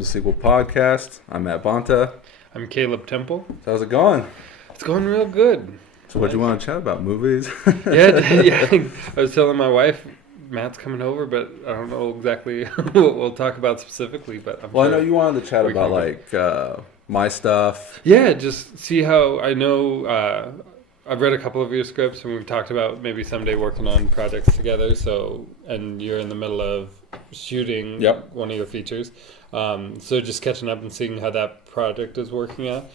to Sequel Podcast. I'm Matt Bonta. I'm Kaleb Temple. So how's it going? It's going real good. So what do you want to chat about? Movies? Yeah. I was telling my wife, Matt's coming over, but I don't know exactly what we'll talk about specifically. But I know you wanted to chat about my stuff. Yeah, just see how I know. I've read a couple of your scripts, and we've talked about maybe someday working on projects together. So, and you're in the middle of shooting one of your features. So just catching up and seeing how that project is working out.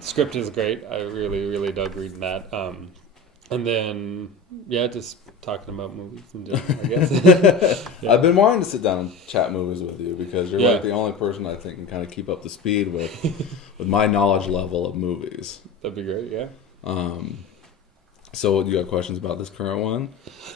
Script is great. I really, really dug reading that. And then, just talking about movies in general, I guess. I've been wanting to sit down and chat movies with you because you're like the only person I think can kind of keep up the speed with my knowledge level of movies. That'd be great, yeah. So you got questions about this current one?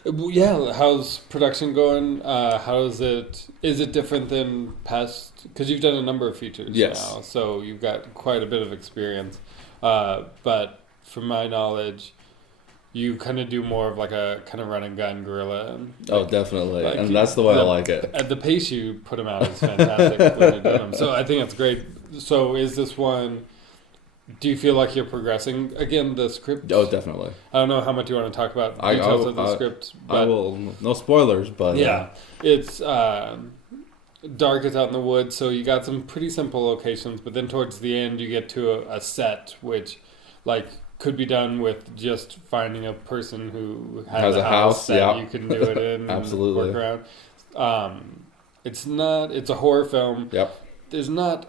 Yeah, how's production going? Is it different than past? Because you've done a number of features now, so you've got quite a bit of experience. But from my knowledge, you kind of do more of like a kind of run and gun guerrilla. Definitely, and that's the way I like it. At the pace you put them out is fantastic when you're doing them. So I think it's great. So is this one? Do you feel like you're progressing? Again, the script... Oh, definitely. I don't know how much you want to talk about details of the script. But I will... No spoilers, but... Yeah. It's dark, it's out in the woods, so you got some pretty simple locations, but then towards the end you get to a set, which could be done with just finding a person who has a house that you can do it in Absolutely. And work around. It's a horror film. Yep. There's not...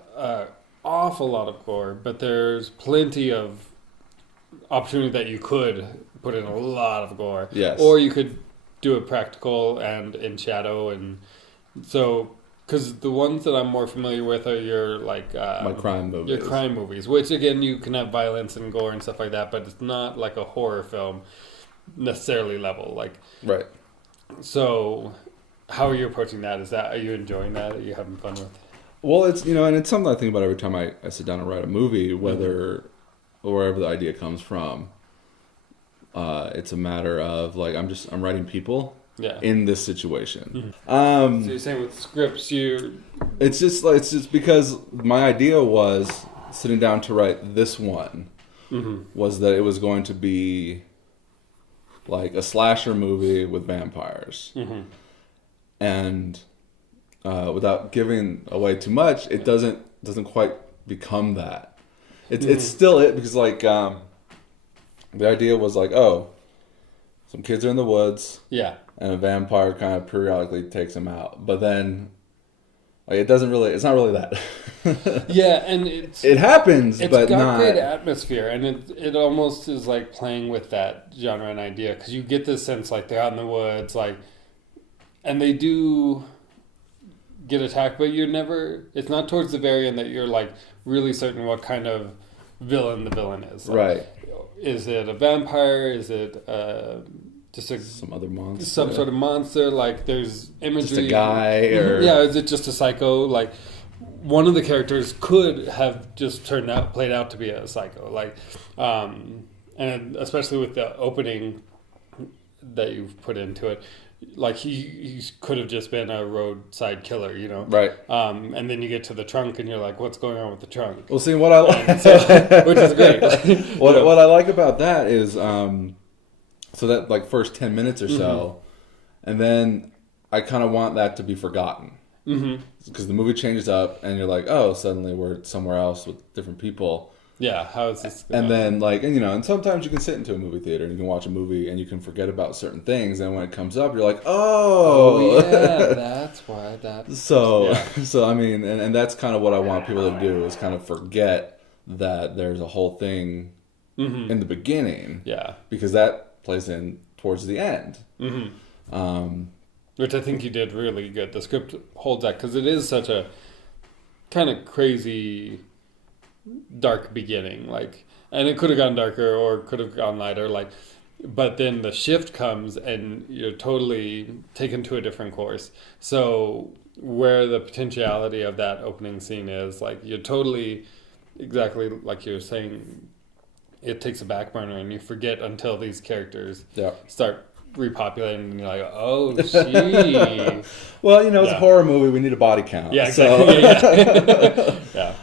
awful lot of gore, but there's plenty of opportunity that you could put in a lot of gore. Yes. Or you could do it practical and in shadow, and so because the ones that I'm more familiar with are your my crime movies. Your crime movies, which again you can have violence and gore and stuff like that, but it's not like a horror film necessarily level. Right. So, how are you approaching that? Are you enjoying that? Are you having fun with it? Well, it's and it's something I think about every time I sit down and write a movie, whether or wherever the idea comes from. It's a matter of I'm writing people in this situation. Mm-hmm. So you're saying with scripts, it's just because my idea was sitting down to write this one was that it was going to be like a slasher movie with vampires, and. Without giving away too much, it doesn't quite become that. It's still it because the idea was some kids are in the woods, and a vampire kind of periodically takes them out. But then, it's not really that. And it happens, it's but got not great atmosphere, and it almost is like playing with that genre and idea because you get this sense they're out in the woods, and they do get attacked, but it's not towards the very end that you're really certain what kind of villain the villain is. Right. Is it a vampire? Is it just some other monster? Some sort of monster? There's imagery. Just a guy? Or... Yeah, is it just a psycho? One of the characters could have just played out to be a psycho. And especially with the opening that you've put into it, he could have just been a roadside killer, Right. And then you get to the trunk and you're like, what's going on with the trunk? Well, see, what I like... which is great. What I like about that is, so that first 10 minutes or so, and then I kind of want that to be forgotten. Because the movie changes up and you're suddenly we're somewhere else with different people. Yeah, how is this? And then, and sometimes you can sit into a movie theater and you can watch a movie and you can forget about certain things. And when it comes up, you're like, oh yeah, that's why that. So I mean, and that's kind of what I want people to do is kind of forget that there's a whole thing in the beginning. Yeah. Because that plays in towards the end. Which I think you did really good. The script holds that because it is such a kind of crazy... dark beginning, and it could have gone darker or could have gone lighter, but then the shift comes and you're totally taken to a different course. So where the potentiality of that opening scene is, you're totally exactly like you're saying, it takes a back burner and you forget until these characters start repopulating, and you're like, oh, she. Well, it's a horror movie. We need a body count. Yeah, exactly. So. Yeah.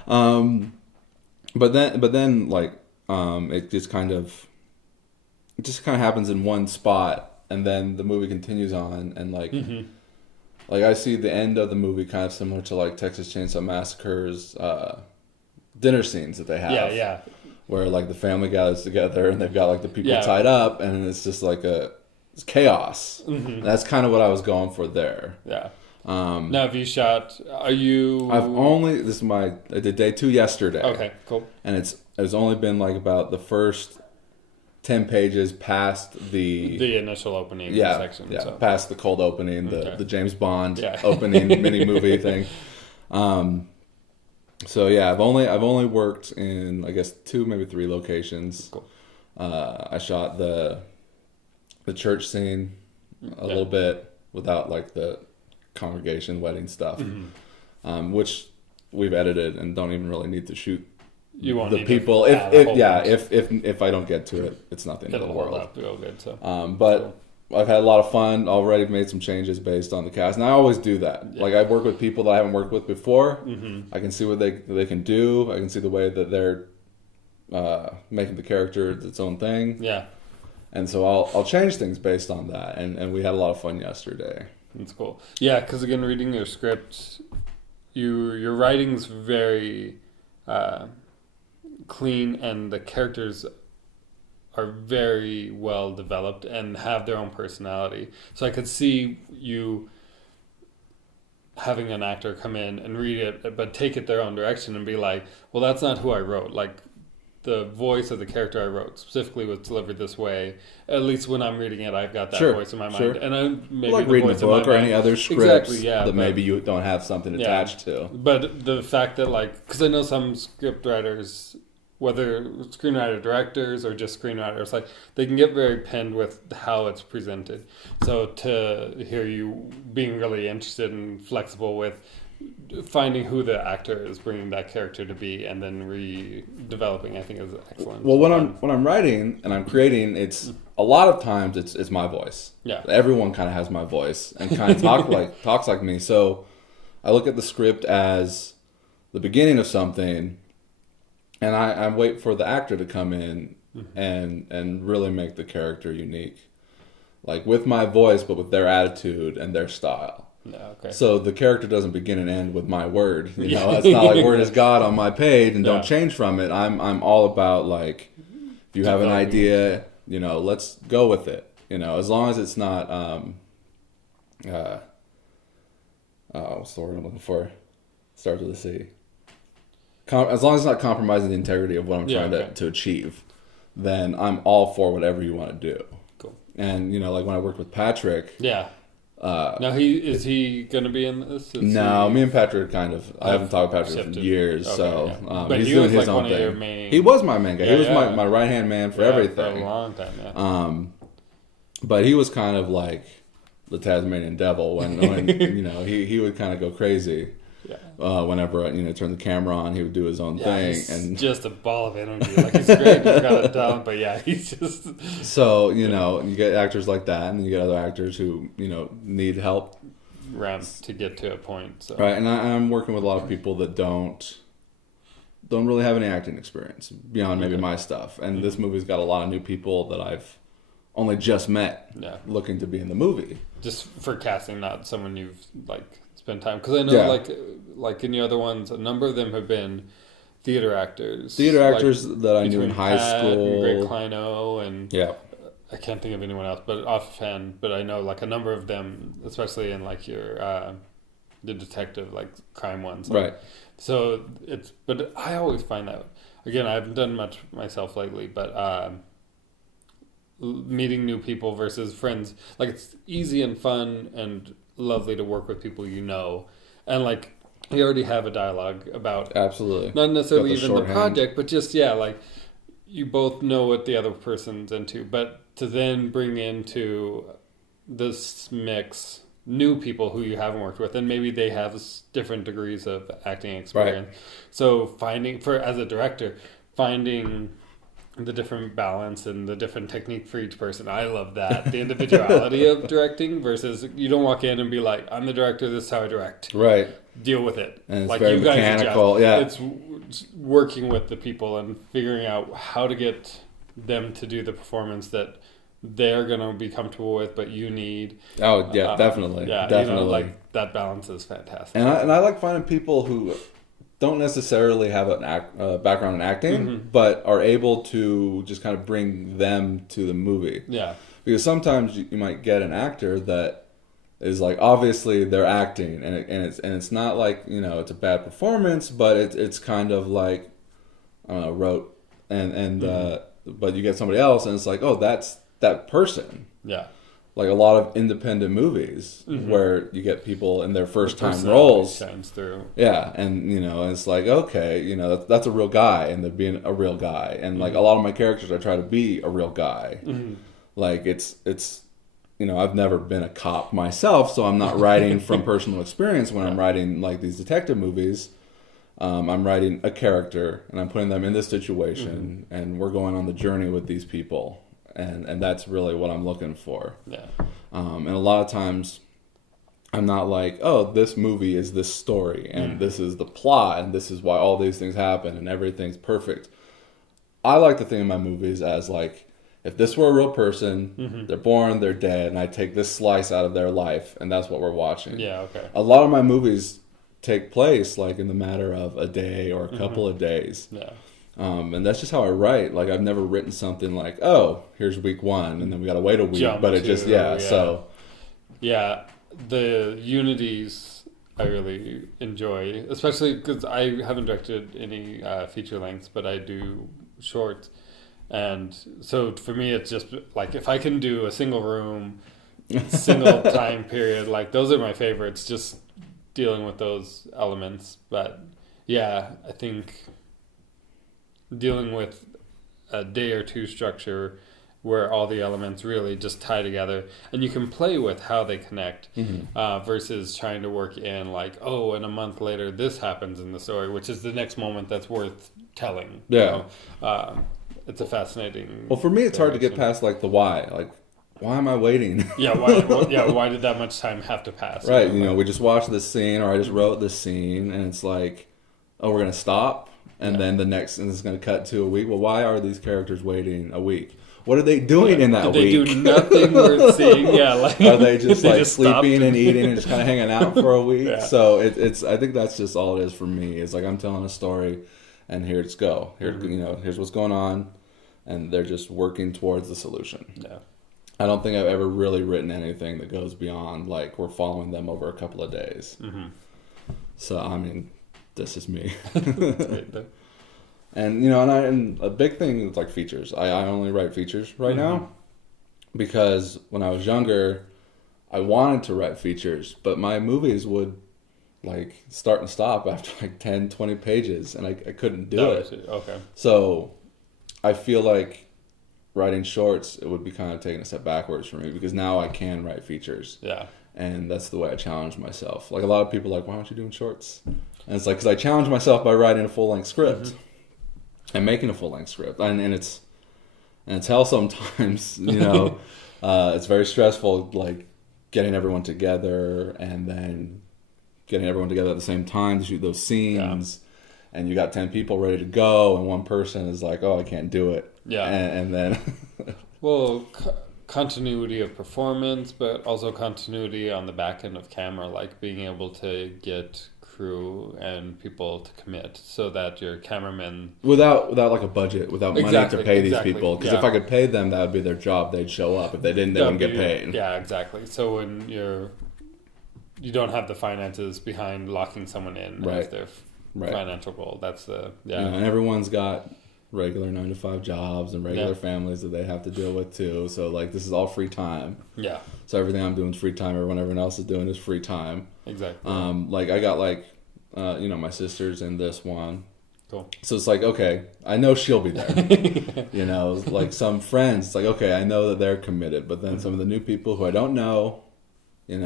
But then, like, it just kind of happens in one spot, and then the movie continues on, and like, like I see the end of the movie kind of similar to like Texas Chainsaw Massacre's dinner scenes that they have. Yeah. Where like the family gathers together, and they've got like the people tied up, and it's just like it's chaos. And that's kind of what I was going for there. Yeah. Now, have you shot? Are you? I did day 2 yesterday. Okay, cool. And it's only been like about the first 10 pages past the initial opening section. Yeah, so. Past the cold opening, the James Bond opening mini movie thing. So yeah, I've only worked in, I guess, 2, maybe 3 locations. Cool. I shot the church scene a little bit without like the congregation wedding stuff, which we've edited and don't even really need to shoot the people. If I don't get to it, it's not the end of the world. It'll hold up real good. So, but cool. I've had a lot of fun. Already made some changes based on the cast, and I always do that. Yeah. Like I work with people that I haven't worked with before. I can see what they can do. I can see the way that they're making the character its own thing. Yeah. And so I'll change things based on that, and we had a lot of fun yesterday. That's cool. Yeah, because again, reading your script, your writing's very clean, and the characters are very well developed and have their own personality. So I could see you having an actor come in and read it, but take it their own direction and be like, well, that's not who I wrote. Like, the voice of the character I wrote specifically was delivered this way. At least when I'm reading it, I've got that voice in my mind. And maybe like reading a book or any other scripts that maybe you don't have something attached to. But the fact that, like, because I know some script writers, whether screenwriter directors or just screenwriters, like, they can get very pinned with how it's presented. So to hear you being really interested and flexible with finding who the actor is bringing that character to be and then redeveloping, I think is excellent. Well, when I'm writing and I'm creating, it's a lot of times it's my voice. Yeah, everyone kind of has my voice and kind of talks like me. So I look at the script as the beginning of something, and I wait for the actor to come in and really make the character unique, like with my voice, but with their attitude and their style. Okay. So the character doesn't begin and end with my word. You know, it's not like word is God on my page and don't change from it. I'm all about, like, if you have an idea, let's go with it. As long as it's not what's the word I'm looking for? Starts with a C. As long as it's not compromising the integrity of what I'm trying to achieve, then I'm all for whatever you want to do. Cool. And like when I worked with Patrick. Yeah. Now is he going to be in this? No, me and Patrick I haven't talked to Patrick in years, but he's doing his own thing. He was my main guy. He was my right hand man for everything. For a long time, yeah. But he was kind of like the Tasmanian devil when he would kind of go crazy. Yeah. Whenever turn the camera on, he would do his own thing, and just a ball of energy. Like, he's great, he's got it down, but he's just. So you get actors like that, and then you get other actors who need help to get to a point. So. Right, and I'm working with a lot of people that don't really have any acting experience beyond maybe my stuff, and this movie's got a lot of new people that I've only just met, looking to be in the movie. Just for casting, not someone you've spend time, because I know like in the other ones, a number of them have been theater actors that I knew in high school, and Greg Kleino, and I can't think of anyone else but offhand, but I know like a number of them, especially in like your the detective, like, crime ones, right? So but I always find that, again, I haven't done much myself lately, but meeting new people versus friends, like, it's easy and fun and lovely to work with people and like you already have a dialogue about absolutely not necessarily even the project, but just like you both know what the other person's into, but to then bring into this mix new people who you haven't worked with, and maybe they have different degrees of acting experience, right. So as a director, finding the different balance and the different technique for each person. I love that. The individuality of directing versus you don't walk in and be like, I'm the director, this is how I direct. Right. Deal with it. And it's like very you guys mechanical. adjust. It's working with the people and figuring out how to get them to do the performance that they're going to be comfortable with, but you need. Oh, yeah, definitely. Yeah, definitely. Like that balance is fantastic. And I like finding people who don't necessarily have a background in acting, but are able to just kind of bring them to the movie. Yeah. Because sometimes you might get an actor that is like, obviously they're acting, and it's not like, it's a bad performance, but it's kind of like, I don't know, rote, but you get somebody else, and it's like, oh, that's that person. Yeah. Like a lot of independent movies where you get people in their first time roles. Shines through. Yeah, and it's like, okay, that's a real guy, and they're being a real guy, and like a lot of my characters, I try to be a real guy. Like it's I've never been a cop myself, so I'm not writing from personal experience when I'm writing like these detective movies. I'm writing a character, and I'm putting them in this situation, and we're going on the journey with these people. And that's really what I'm looking for. Yeah. And a lot of times, I'm not like, oh, this movie is this story, and this is the plot, and this is why all these things happen, and everything's perfect. I like to think of my movies as like, if this were a real person, they're born, they're dead, and I take this slice out of their life, and that's what we're watching. Yeah, okay. A lot of my movies take place like in the matter of a day or a couple of days. Yeah. And that's just how I write. Like I've never written something like, oh, here's week 1, and then we got to wait a week. So. Yeah, the unities I really enjoy, especially because I haven't directed any feature lengths, but I do shorts. And so for me, it's just like if I can do a single room, single time period, like those are my favorites, just dealing with those elements. But yeah, I think dealing with a day or two structure where all the elements really just tie together and you can play with how they connect versus trying to work in like, oh, and a month later this happens in the story, which is the next moment that's worth telling. It's a fascinating. Well, for me, it's hard to get past like the why. Like, why am I waiting? Why did that much time have to pass? Right. We just watched this scene, or I just wrote this scene, and it's like, oh, we're gonna stop, and then the next, and it's gonna cut to a week. Well, why are these characters waiting a week? What are they doing in that week? Did they do nothing worth seeing? Yeah, like are they just sleeping and eating and just kind of hanging out for a week? Yeah. So it's. I think that's just all it is for me. It's like I'm telling a story, and here's here's what's going on, and they're just working towards the solution. Yeah. I don't think I've ever really written anything that goes beyond like we're following them over a couple of days. So I mean, this is me. That's great, though. And and a big thing is like features. I only write features right now because when I was younger, I wanted to write features, but my movies would like start and stop after like 10, 20 pages, and I couldn't do it. Okay. So I feel like writing shorts, it would be kind of taking a step backwards for me because now I can write features. Yeah. And that's the way I challenge myself. Like a lot of people are like, why aren't you doing shorts? And it's like, because I challenge myself by writing a full-length script and making a full-length script. And it's hell sometimes, it's very stressful, like getting everyone together and then getting everyone together at the same time to shoot those scenes. Yeah. And you got 10 people ready to go and one person is like, oh, I can't do it. Yeah. And then... well, continuity of performance, but also continuity on the back end of camera, like being able to get crew and people to commit so that your cameramen... Without like a budget, without money to pay these people. Because if I could pay them, that would be their job. They'd show up. If they didn't, they wouldn't get paid. Yeah, exactly. So when you don't have the finances behind locking someone in as their financial goal. That's the... Yeah. And everyone's got regular 9-to-5 jobs and regular families that they have to deal with too. So like this is all free time. Yeah. So everything I'm doing is free time. Everyone else is doing is free time. Exactly. Like I got like, my sister's in this one. Cool. So it's like, okay, I know she'll be there. Like some friends, it's like, okay, I know that they're committed, but then some of the new people who I don't know, and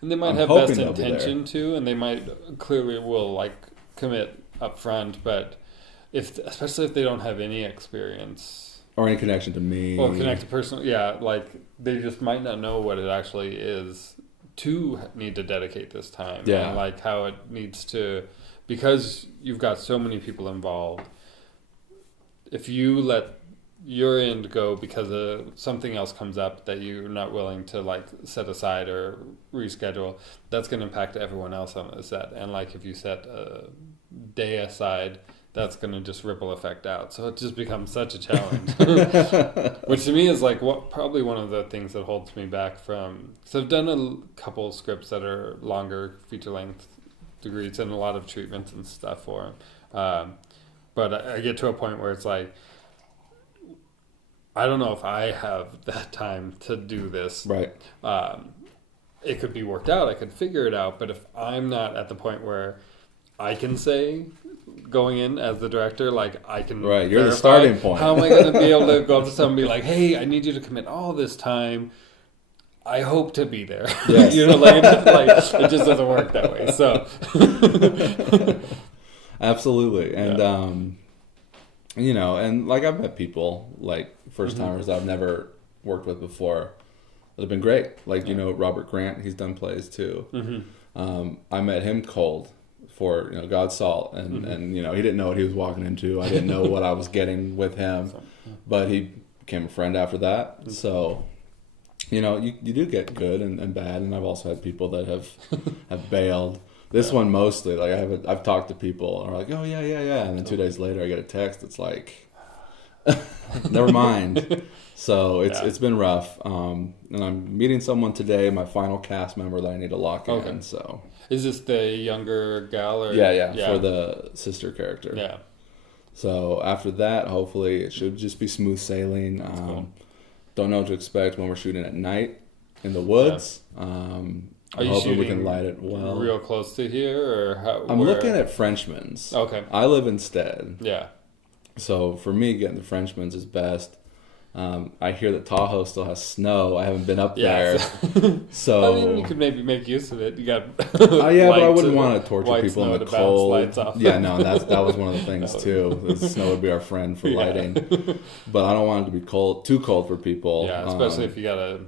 they might have best intention too, and they might clearly will like commit up front, but especially if they don't have any experience or any connection to me or connected person, like they just might not know what it actually is to need to dedicate this time, and like how it needs to, because you've got so many people involved. If you let your end go because something else comes up that you're not willing to like set aside or reschedule, that's going to impact everyone else on the set. And like if you set a day aside, that's going to just ripple effect out. So it just becomes such a challenge, which to me is like probably one of the things that holds me back from. So I've done a couple scripts that are longer feature length degrees and a lot of treatments and stuff for them. But I get to a point where it's like, I don't know if I have that time to do this. Right. It could be worked out. I could figure it out. But if I'm not at the point where I can say, going in as the director, like I can right, you're the starting point. How am I going to be able to go up to someone and be like, hey, I need you to commit all this time. I hope to be there. Yes. Like it just doesn't work that way. So absolutely. And and like I've met people like first timers I've never worked with before that have been great. Like Robert Grant, he's done plays too. I met him cold for God's Salt, and he didn't know what he was walking into. I didn't know what I was getting with him, but he became a friend after that. So you do get good and bad, and I've also had people that have bailed. This one mostly, like I've talked to people and are like, oh yeah, and then 2 days later I get a text. It's like, never mind. So it's been rough. And I'm meeting someone today, my final cast member that I need to lock in. So is this the younger gal or yeah for the sister character? Yeah. So after that, hopefully it should just be smooth sailing. Cool. Don't know what to expect when we're shooting at night in the woods. Are you hoping shooting we can light it well. Real close to here, or I'm looking at Frenchman's. Okay. I live in Stead. Yeah. So for me, getting the Frenchman's is best. I hear that Tahoe still has snow. I haven't been up there. So I mean, you could maybe make use of it. You got but I wouldn't want to torture people in the cold. Lights off. Yeah, no, that was one of the things too. The snow would be our friend for lighting. But I don't want it to be too cold for people. Yeah, especially if you gotta.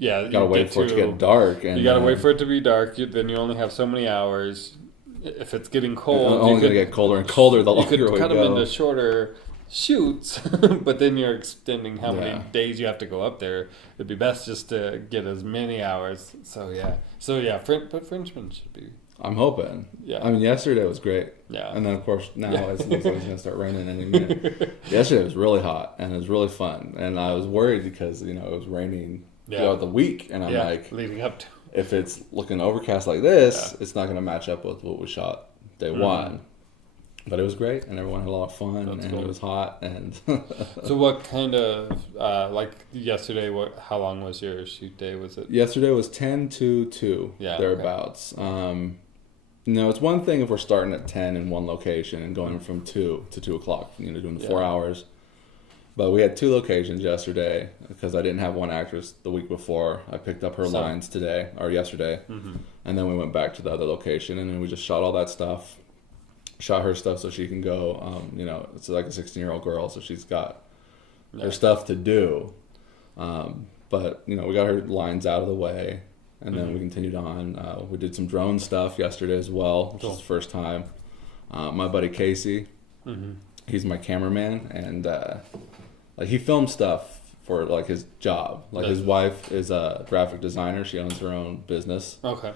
Yeah, you gotta wait for it to get dark. And you gotta wait for it to be dark. Then you only have so many hours. If it's getting cold, it's only gonna get colder and colder the longer we go. You could cut them into shorter shoots, but then you're extending how many days you have to go up there. It'd be best just to get as many hours. So but Frenchman should be. I'm hoping. Yeah. I mean, yesterday was great. Yeah. And then of course now it looks like it's gonna start raining any minute. Yesterday was really hot and it was really fun, and I was worried because it was raining throughout the week, and I'm like, leading up to. If it's looking overcast like this, it's not going to match up with what we shot day one. But it was great, and everyone had a lot of fun, and cool. It was hot. And so, what kind of like yesterday? How long was your shoot day? Was it? Yesterday was 10 to 2, thereabouts. Okay. It's one thing if we're starting at 10 in one location and going from 2 to 2 o'clock, doing the 4 hours. But we had 2 locations yesterday because I didn't have one actress the week before. I picked up her lines yesterday, and then we went back to the other location, and then we just shot all that stuff. Shot her stuff so she can go. It's like a 16-year-old girl, so she's got her stuff to do. But we got her lines out of the way, and then we continued on. We did some drone stuff yesterday as well, which is the first time. My buddy Casey, he's my cameraman, and he films stuff for his job. His wife is a graphic designer. She owns her own business. Okay.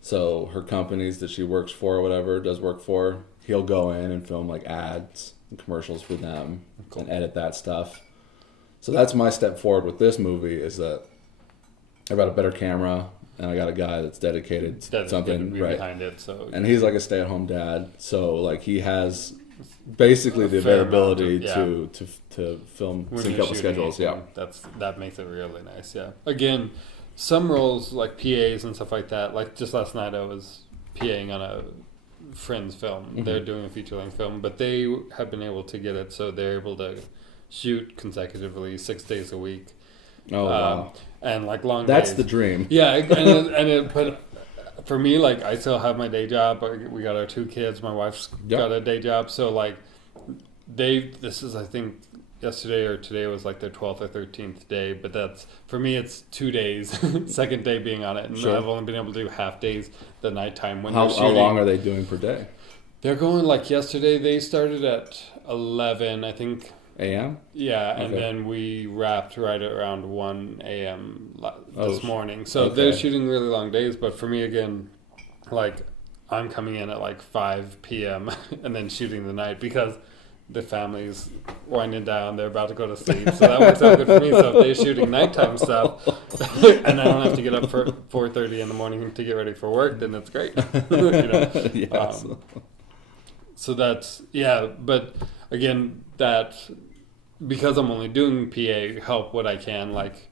So her companies that she works for or whatever, does work for, he'll go in and film ads and commercials for them and edit that stuff. So that's my step forward with this movie, is that I've got a better camera and I got a guy that's dedicated to something behind it. So and he's like a stay-at-home dad, so he has basically the availability to film, sync up with schedules. Yeah, that makes it really nice. Yeah. Again, some roles like PAs and stuff like that. Like just last night, I was PAing on a friend's film. They're doing a feature-length film, but they have been able to get it so they're able to shoot consecutively 6 days a week. Oh wow! And long. That's days. The dream. Yeah, but for me, like, I still have my day job. We got our 2 kids. My wife's got a day job. So, like, this is, I think, yesterday or today was like their 12th or 13th day. But that's, for me, it's 2 days. Second day being on it. And I've only been able to do half days the nighttime when they're shooting. How long are they doing per day? They're going, like, yesterday they started at 11, I think. A.M.? Yeah, and then we wrapped right around 1 a.m. this morning. So they're shooting really long days, but for me, again, like, I'm coming in at like 5 p.m. and then shooting the night because the family's winding down. They're about to go to sleep. So that works out good for me. So if they're shooting nighttime stuff and I don't have to get up for 4:30 in the morning to get ready for work, then it's great. Yes. So that's, but again, that because I'm only doing PA help what I can, like,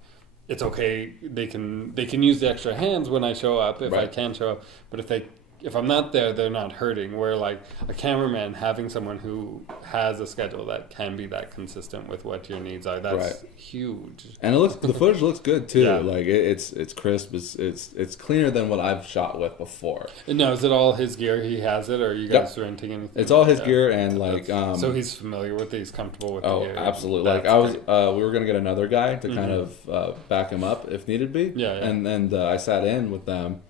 it's okay, they can use the extra hands when I show up if I can show up, but if I'm not there, they're not hurting. Where, like, a cameraman, having someone who has a schedule that can be that consistent with what your needs are, that's huge. And the footage looks good too. Yeah. Like, it's crisp. It's cleaner than what I've shot with before. And now, is it all his gear? He has it, or are you guys renting anything? It's all his gear, and like so he's familiar with it. He's comfortable with the gear. Oh, absolutely. Like, I was, we were gonna get another guy to kind of back him up if needed be. Yeah. And I sat in with them.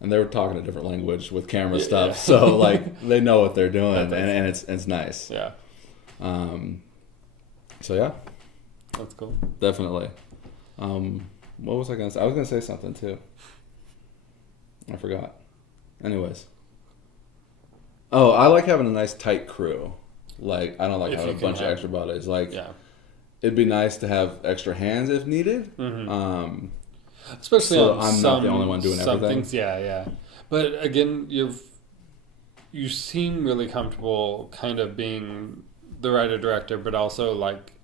And they were talking a different language with camera stuff, so like they know what they're doing, and it's nice. Yeah. So yeah, that's cool. Definitely. What was I gonna say? I was gonna say something too. I forgot. Anyways. Oh, I like having a nice tight crew. Like, I don't like having a bunch of extra bodies. Like, it'd be nice to have extra hands if needed. Especially so on I'm not the only one doing some everything. Things, But again, you seem really comfortable kind of being the writer-director, but also, like,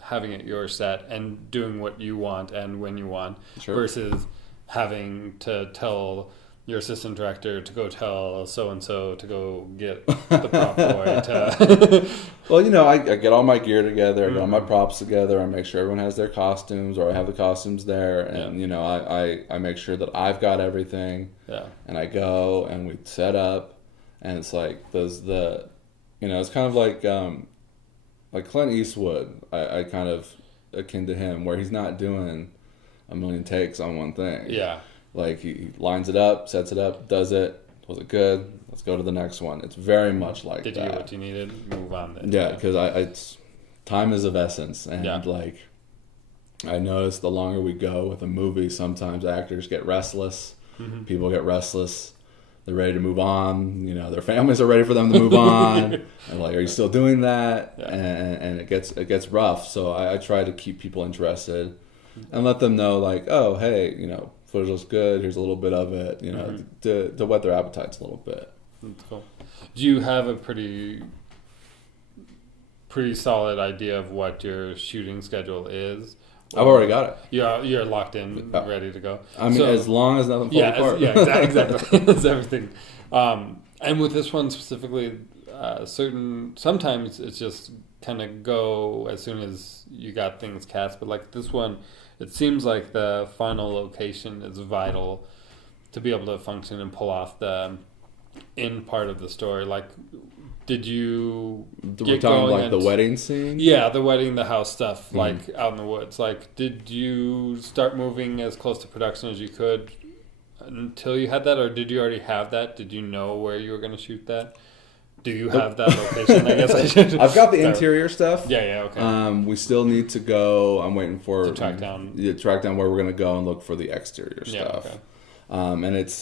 having it your set and doing what you want and when you want, versus having to tell your assistant director to go tell so-and-so to go get the prop boy to... Well, I get all my gear together, I get all my props together, I make sure everyone has their costumes, or I have the costumes there, and, I make sure that I've got everything, and I go, and we set up, and it's like, it's kind of like Clint Eastwood, I kind of akin to him, where he's not doing a million takes on one thing. Yeah. Like, he lines it up, sets it up, does it. Was it good? Let's go to the next one. It's very much like that. Did you get what you needed? Move on then. Yeah, because time is of essence. And, like, I notice the longer we go with a movie, sometimes actors get restless. People get restless. They're ready to move on. Their families are ready for them to move on. And, like, are you still doing that? Yeah. And it gets rough. So I try to keep people interested and let them know, like, oh, hey, footage looks good. Here's a little bit of it, to whet their appetites a little bit. That's cool. Do you have a pretty solid idea of what your shooting schedule is? I've already got it. You're locked in, ready to go. I mean, as long as nothing falls apart. Exactly. That's everything. And with this one specifically, sometimes it's just kind of go as soon as you got things cast. But like this one, it seems like the final location is vital to be able to function and pull off the end part of the story. Like, did you We're talking like the wedding scene? Yeah, the wedding, the house stuff, like out in the woods. Like, did you start moving as close to production as you could until you had that, or did you already have that? Did you know where you were going to shoot that? Do you have that location? I guess I should. I've got the interior stuff. Yeah, okay. We still need to go. I'm waiting for to track down where we're going to go and look for the exterior stuff. Okay. And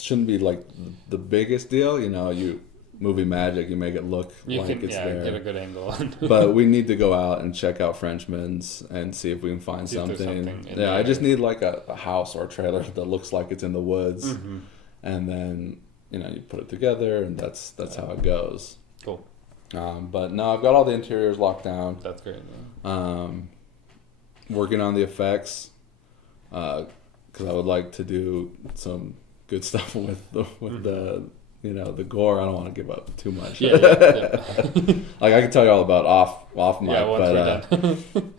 shouldn't be like the biggest deal. You movie magic, you make it look it's there. Get a good angle. But we need to go out and check out Frenchman's and see if we can find something. I just need like a house or a trailer that looks like it's in the woods, and then you put it together, and that's how it goes. Cool. But no, I've got all the interiors locked down. That's great. Working on the effects, because I would like to do some good stuff with the the gore. I don't want to give up too much. Yeah. Like, I can tell you all about off mic, once we're done.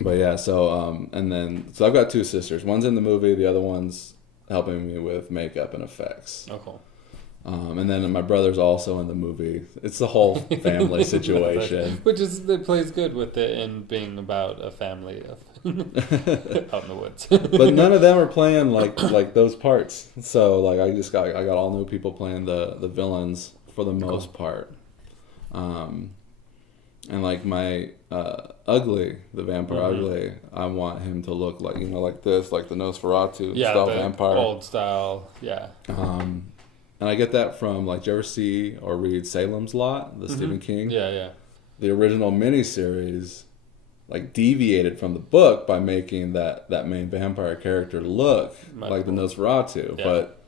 But yeah, so and then I've got two sisters. One's in the movie, the other one's helping me with makeup and effects. Oh, cool. And then my brother's also in the movie. It's the whole family situation. Which it plays good with it in being about a family out in the woods. But none of them are playing like those parts. So like I got all new people playing the villains for the most part. And like my Ugly, the vampire Ugly, I want him to look like, like this, like the Nosferatu style vampire. Old style, yeah. And I get that from, like, did you ever see or read Salem's Lot, the Stephen King? Yeah, yeah. The original miniseries, like, deviated from the book by making that main vampire character look like the Nosferatu. Yeah. But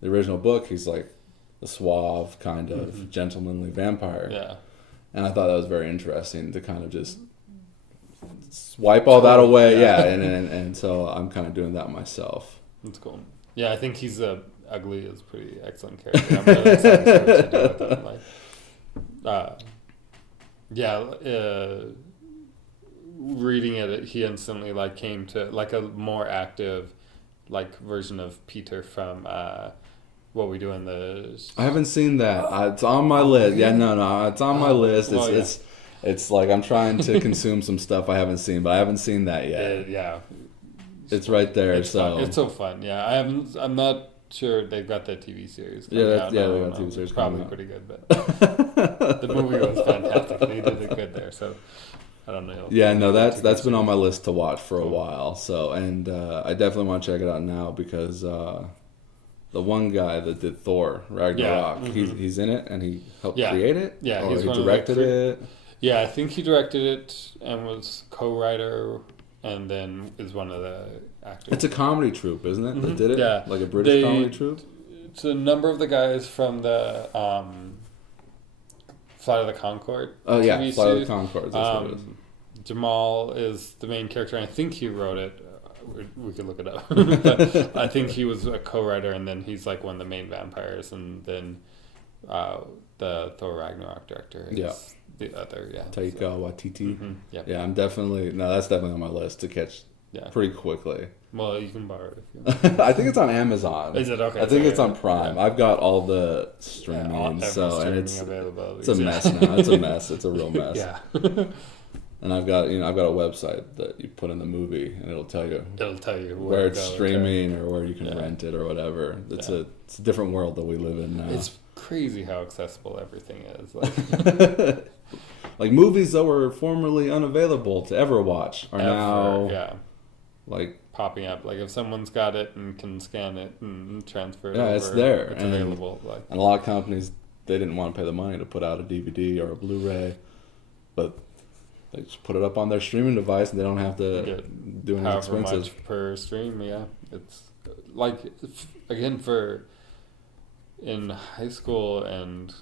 the original book, he's like a suave, kind of gentlemanly vampire. Yeah. And I thought that was very interesting to kind of just wipe all that away. Yeah, and so I'm kind of doing that myself. That's cool. Yeah, I think he's Ugly is a pretty excellent character. I'm really excited to see what you do with him. Reading it, he instantly like came to like a more active like version of Peter from What We Do in the... I haven't seen that. It's on my list. Yeah, no, it's on my list. It's like I'm trying to consume some stuff I haven't seen, but I haven't seen that yet. Yeah, it's right there. It's fun. It's so fun. Yeah, I'm not sure they've got that TV series. They got TV series. Probably pretty good, but the movie was fantastic. They did it good there. So I don't know. Yeah, no, that's been on my list to watch for a while. So and I definitely want to check it out now because the one guy that did Thor Ragnarok, he's in it and he helped create it. Yeah, or he directed it. Yeah, I think he directed it and was co-writer. And then is one of the actors. It's a comedy troupe, isn't it? That did it? Yeah. Like a British comedy troupe? It's a number of the guys from the Flight of the Conchord. Oh, yeah. Flight of the Conchord. That's what it is. Jamal is the main character, and I think he wrote it. We could look it up. But I think he was a co-writer, and then he's like one of the main vampires. And then the Thor Ragnarok director is... The other, Taika Waititi. Yeah, that's definitely on my list to catch pretty quickly. Well, you can borrow it if you want. I think it's on Amazon. Is it? Okay. I think it's on Prime. I've got all the streaming, and it's a mess now. It's a mess. It's a real mess. Yeah. And I've got a website that you put in the movie, and it'll tell you where it's streaming or where you can rent it or whatever. It's a different world that we live in now. It's crazy how accessible everything is. Like movies that were formerly unavailable to ever watch are now like popping up. Like if someone's got it and can scan it and transfer it over, it's there. It's available. And a lot of companies, they didn't want to pay the money to put out a DVD or a Blu-ray, but they just put it up on their streaming device and they don't have to do anything expensive. Much per stream, It's like, again, in high school and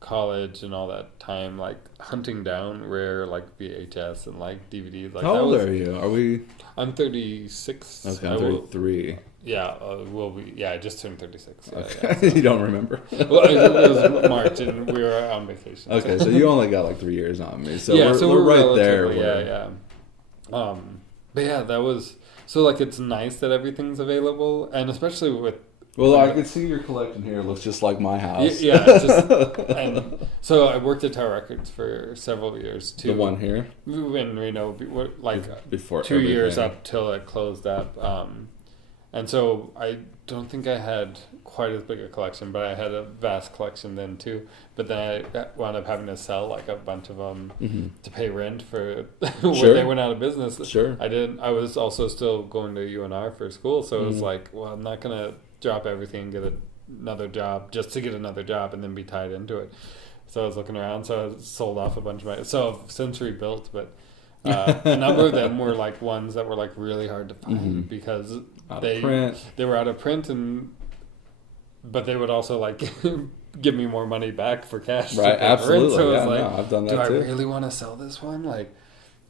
college and all that time, like hunting down rare like VHS and like DVDs. Like, how old are you? I'm 36. Okay, I'm 33. Yeah, I just turned 36. Okay. You don't remember? Well, it was March and we were on vacation. Okay, so you only got like 3 years on me. So we're right there. But that was so like it's nice that everything's available, and especially with. Well, I can see your collection here. It looks just like my house. Yeah. And so I worked at Tower Records for several years too. The one here? In Reno, before 2 years up till it closed up. And so I don't think I had quite as big a collection, but I had a vast collection then too. But then I wound up having to sell like a bunch of them to pay rent for when they went out of business. Sure. I was also still going to UNR for school, so it was like, well, I'm not gonna drop everything and get another job just to get another job and then be tied into it. So I was looking around, so I sold off a bunch of my... So I've since rebuilt, but a number of them were like ones that were like really hard to find because they were out of print, but they would also like give me more money back for cash. Right, absolutely. So I was I've done that too. Do I really want to sell this one? Like...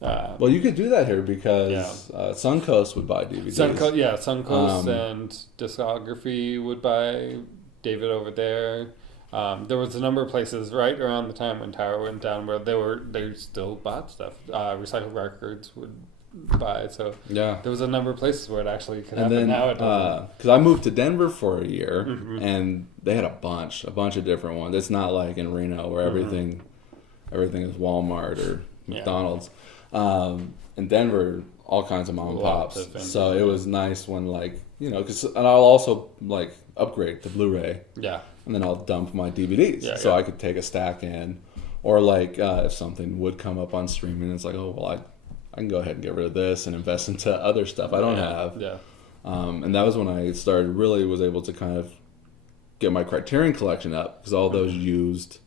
well, you could do that here because Suncoast would buy DVDs. Suncoast and Discography would buy. David over there. There was a number of places right around the time when Tower went down where they still bought stuff. Recycled Records would buy. So there was a number of places where it actually could happen. Then, now it doesn't. Because I moved to Denver for a year, and they had a bunch of different ones. It's not like in Reno where everything is Walmart or McDonald's. In Denver, all kinds of mom and pops. So it was nice when and I'll also upgrade to Blu-ray. Yeah. And then I'll dump my DVDs so I could take a stack in, or if something would come up on streaming, it's like, oh well, I can go ahead and get rid of this and invest into other stuff I don't have. Yeah. And that was when I was able to kind of get my Criterion collection up, because all those used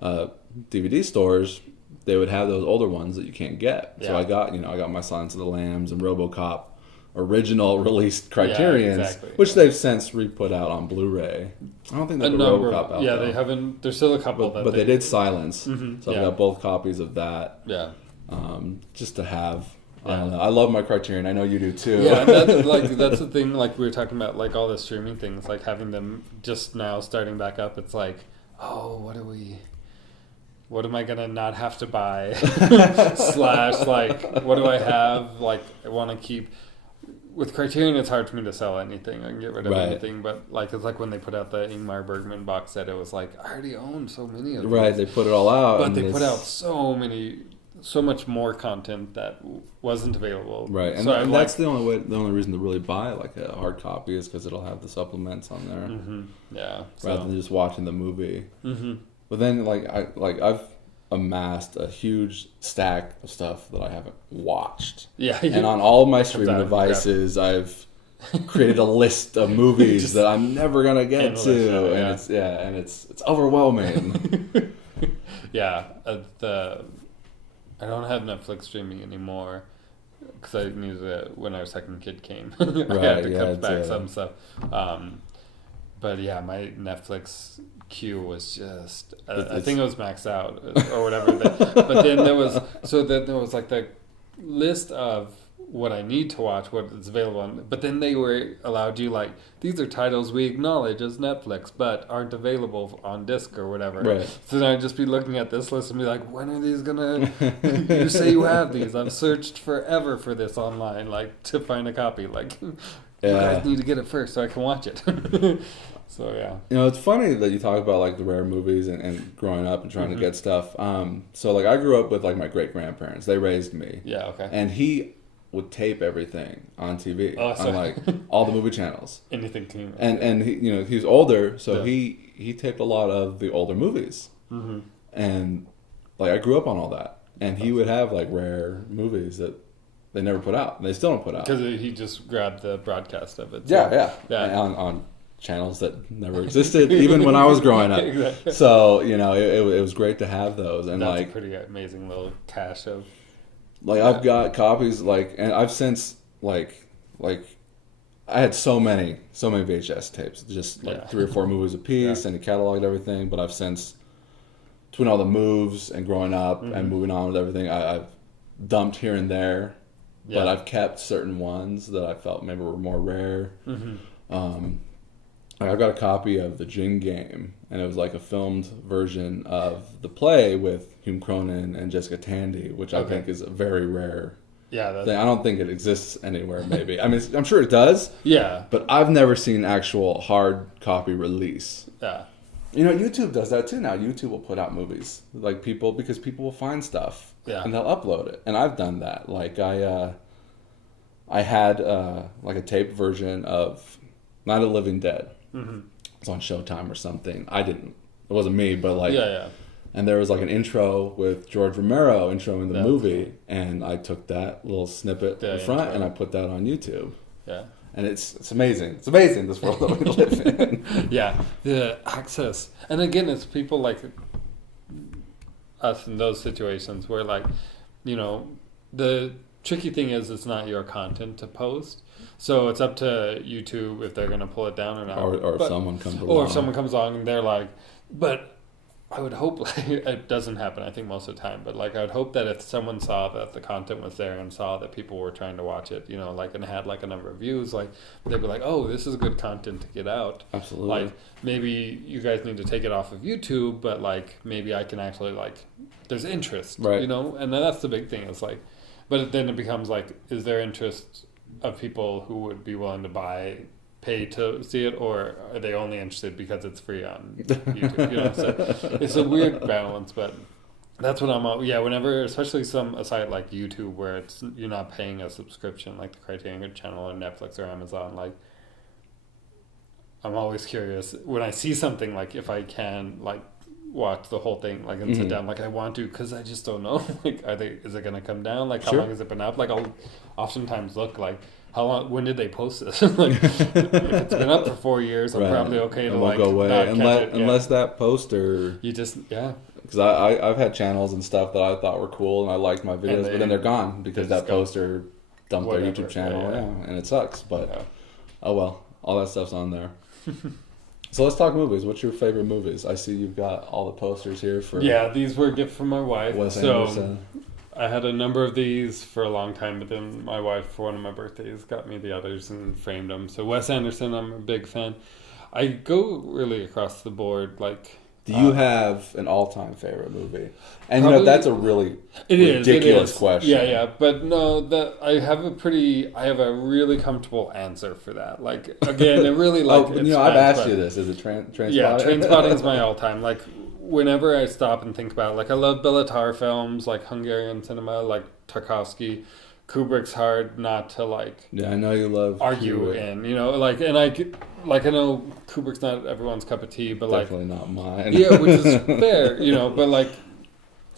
DVD stores, they would have those older ones that you can't get. So I got my Silence of the Lambs and RoboCop original released Criterions, which they've since re-put out on Blu-ray. I don't think they put RoboCop out. Yeah, they haven't. There's still a couple, but they did Silence. So I've got both copies of that. Yeah. Just to have. I don't know. I love my Criterion. I know you do too. Yeah, that's the thing. Like we were talking about, all the streaming things, having them just now starting back up. It's like, oh, what am I gonna not have to buy? / what do I have? I want to keep. With Criterion, it's hard for me to sell anything. I can get rid of anything, but it's like when they put out the Ingmar Bergman box set, it was like, I already own so many of these. Right, they put it all out. But they put out so much more content that wasn't available. Right, and, so that's the only reason to really buy a hard copy is because it'll have the supplements on there. Yeah. Rather than just watching the movie. But then I've amassed a huge stack of stuff that I haven't watched. Yeah. And on all of my streaming devices, I've created a list of movies that I'm never gonna get to, and it's overwhelming. Yeah. I don't have Netflix streaming anymore because I needed it when our second kid came. I had to cut back some stuff. But yeah, my Netflix queue was just, I think it was maxed out or whatever. But then there was the list of what I need to watch, what is available on, but then they were allowed you these are titles we acknowledge as Netflix but aren't available on disc or whatever. Right. So then I'd just be looking at this list and be like, when are these gonna you say you have these? I've searched forever for this online to find a copy. You guys need to get it first so I can watch it. So yeah. It's funny that you talk about the rare movies and growing up and trying to get stuff. So I grew up with my great grandparents. They raised me. Yeah, okay. And he would tape everything on TV on all the movie channels. Anything to me. And he was older, so he taped a lot of the older movies. And I grew up on all that. And he would have like rare movies that they never put out. And they still don't put out. Because he just grabbed the broadcast of it. So, yeah. On channels that never existed, even when I was growing up. Exactly. So, you know, it was great to have those. And that's like, a pretty amazing little cache of... Like, I've got copies, like, and I've since, like, I had so many VHS tapes, just like 3 or 4 movies a piece, and it cataloged everything. But I've since, between all the moves and growing up and moving on with everything, I've dumped here and there. Yeah. But I've kept certain ones that I felt maybe were more rare. I've got a copy of the Jing Game, and it was like a filmed version of the play with Hume Cronin and Jessica Tandy, which I think is a very rare thing. I don't think it exists anywhere, maybe. I mean, I'm sure it does. Yeah. But I've never seen actual hard copy release. Yeah. You know, YouTube does that too now. YouTube will put out movies, like because people will find stuff, and they'll upload it. And I've done that. Like I had like a taped version of Night of the Living Dead. It's on Showtime or something. It wasn't me, but like, and there was like an intro with George Romero introing the movie, and I took that little snippet in front and I put that on YouTube. Yeah. And it's amazing. It's amazing, this world that we live in. The access. And again, it's people like us in those situations where, like, you know, the tricky thing is it's not your content to post. So it's up to YouTube if they're going to pull it down or not. Or if someone comes along. Or if someone comes along and they're like, but I would hope, like, it doesn't happen, I think, most of the time. But, like, I would hope that if someone saw that the content was there and saw that people were trying to watch it, you know, like, and had, like, a number of views, like, they'd be like, oh, this is good content to get out. Absolutely. Like, maybe you guys need to take it off of YouTube, but, like, maybe I can actually, like, there's interest, you know? And that's the big thing. It's like But then it becomes like, is there interest of people who would be willing to pay to see it, or are they only interested because it's free on YouTube? You know, so it's a weird balance, but that's what I'm. Yeah, whenever, especially a site like YouTube where you're not paying a subscription like the Criterion Channel or Netflix or Amazon. Like, I'm always curious when I see something, like if I can like watch the whole thing, like, and sit down, like I want to, because I just don't know. Like, is it gonna come down? Like, how long has it been up? Like, I'll oftentimes look like, how long? When did they post this? Like, if it's been up for 4 years, I'm probably okay to like go away not catch it. Unless that poster. You just Because I've had channels and stuff that I thought were cool and I liked my videos, but then they're gone because that poster dumped their YouTube channel. Yeah, and it sucks. But oh well, all that stuff's on there. So let's talk movies. What's your favorite movies? I see you've got all the posters here for. Yeah, these were a gift from my wife. Wes Anderson. I had a number of these for a long time, but then my wife, for one of my birthdays, got me the others and framed them. So Wes Anderson, I'm a big fan. I go really across the board, like. Do you have an all-time favorite movie? And probably, that's a really ridiculous question. Yeah, but no, I have a really comfortable answer for that. Like, again, it really like. I've asked you this. Is it Trainspotting? Yeah, Trainspotting is my all-time. Like, whenever I stop and think about it, like, I love Belatar films, like Hungarian cinema, like Tarkovsky. Kubrick's hard not to like. Yeah, I know you love argue in, like, and I know Kubrick's not everyone's cup of tea, but definitely not mine. Yeah, which is fair, but like,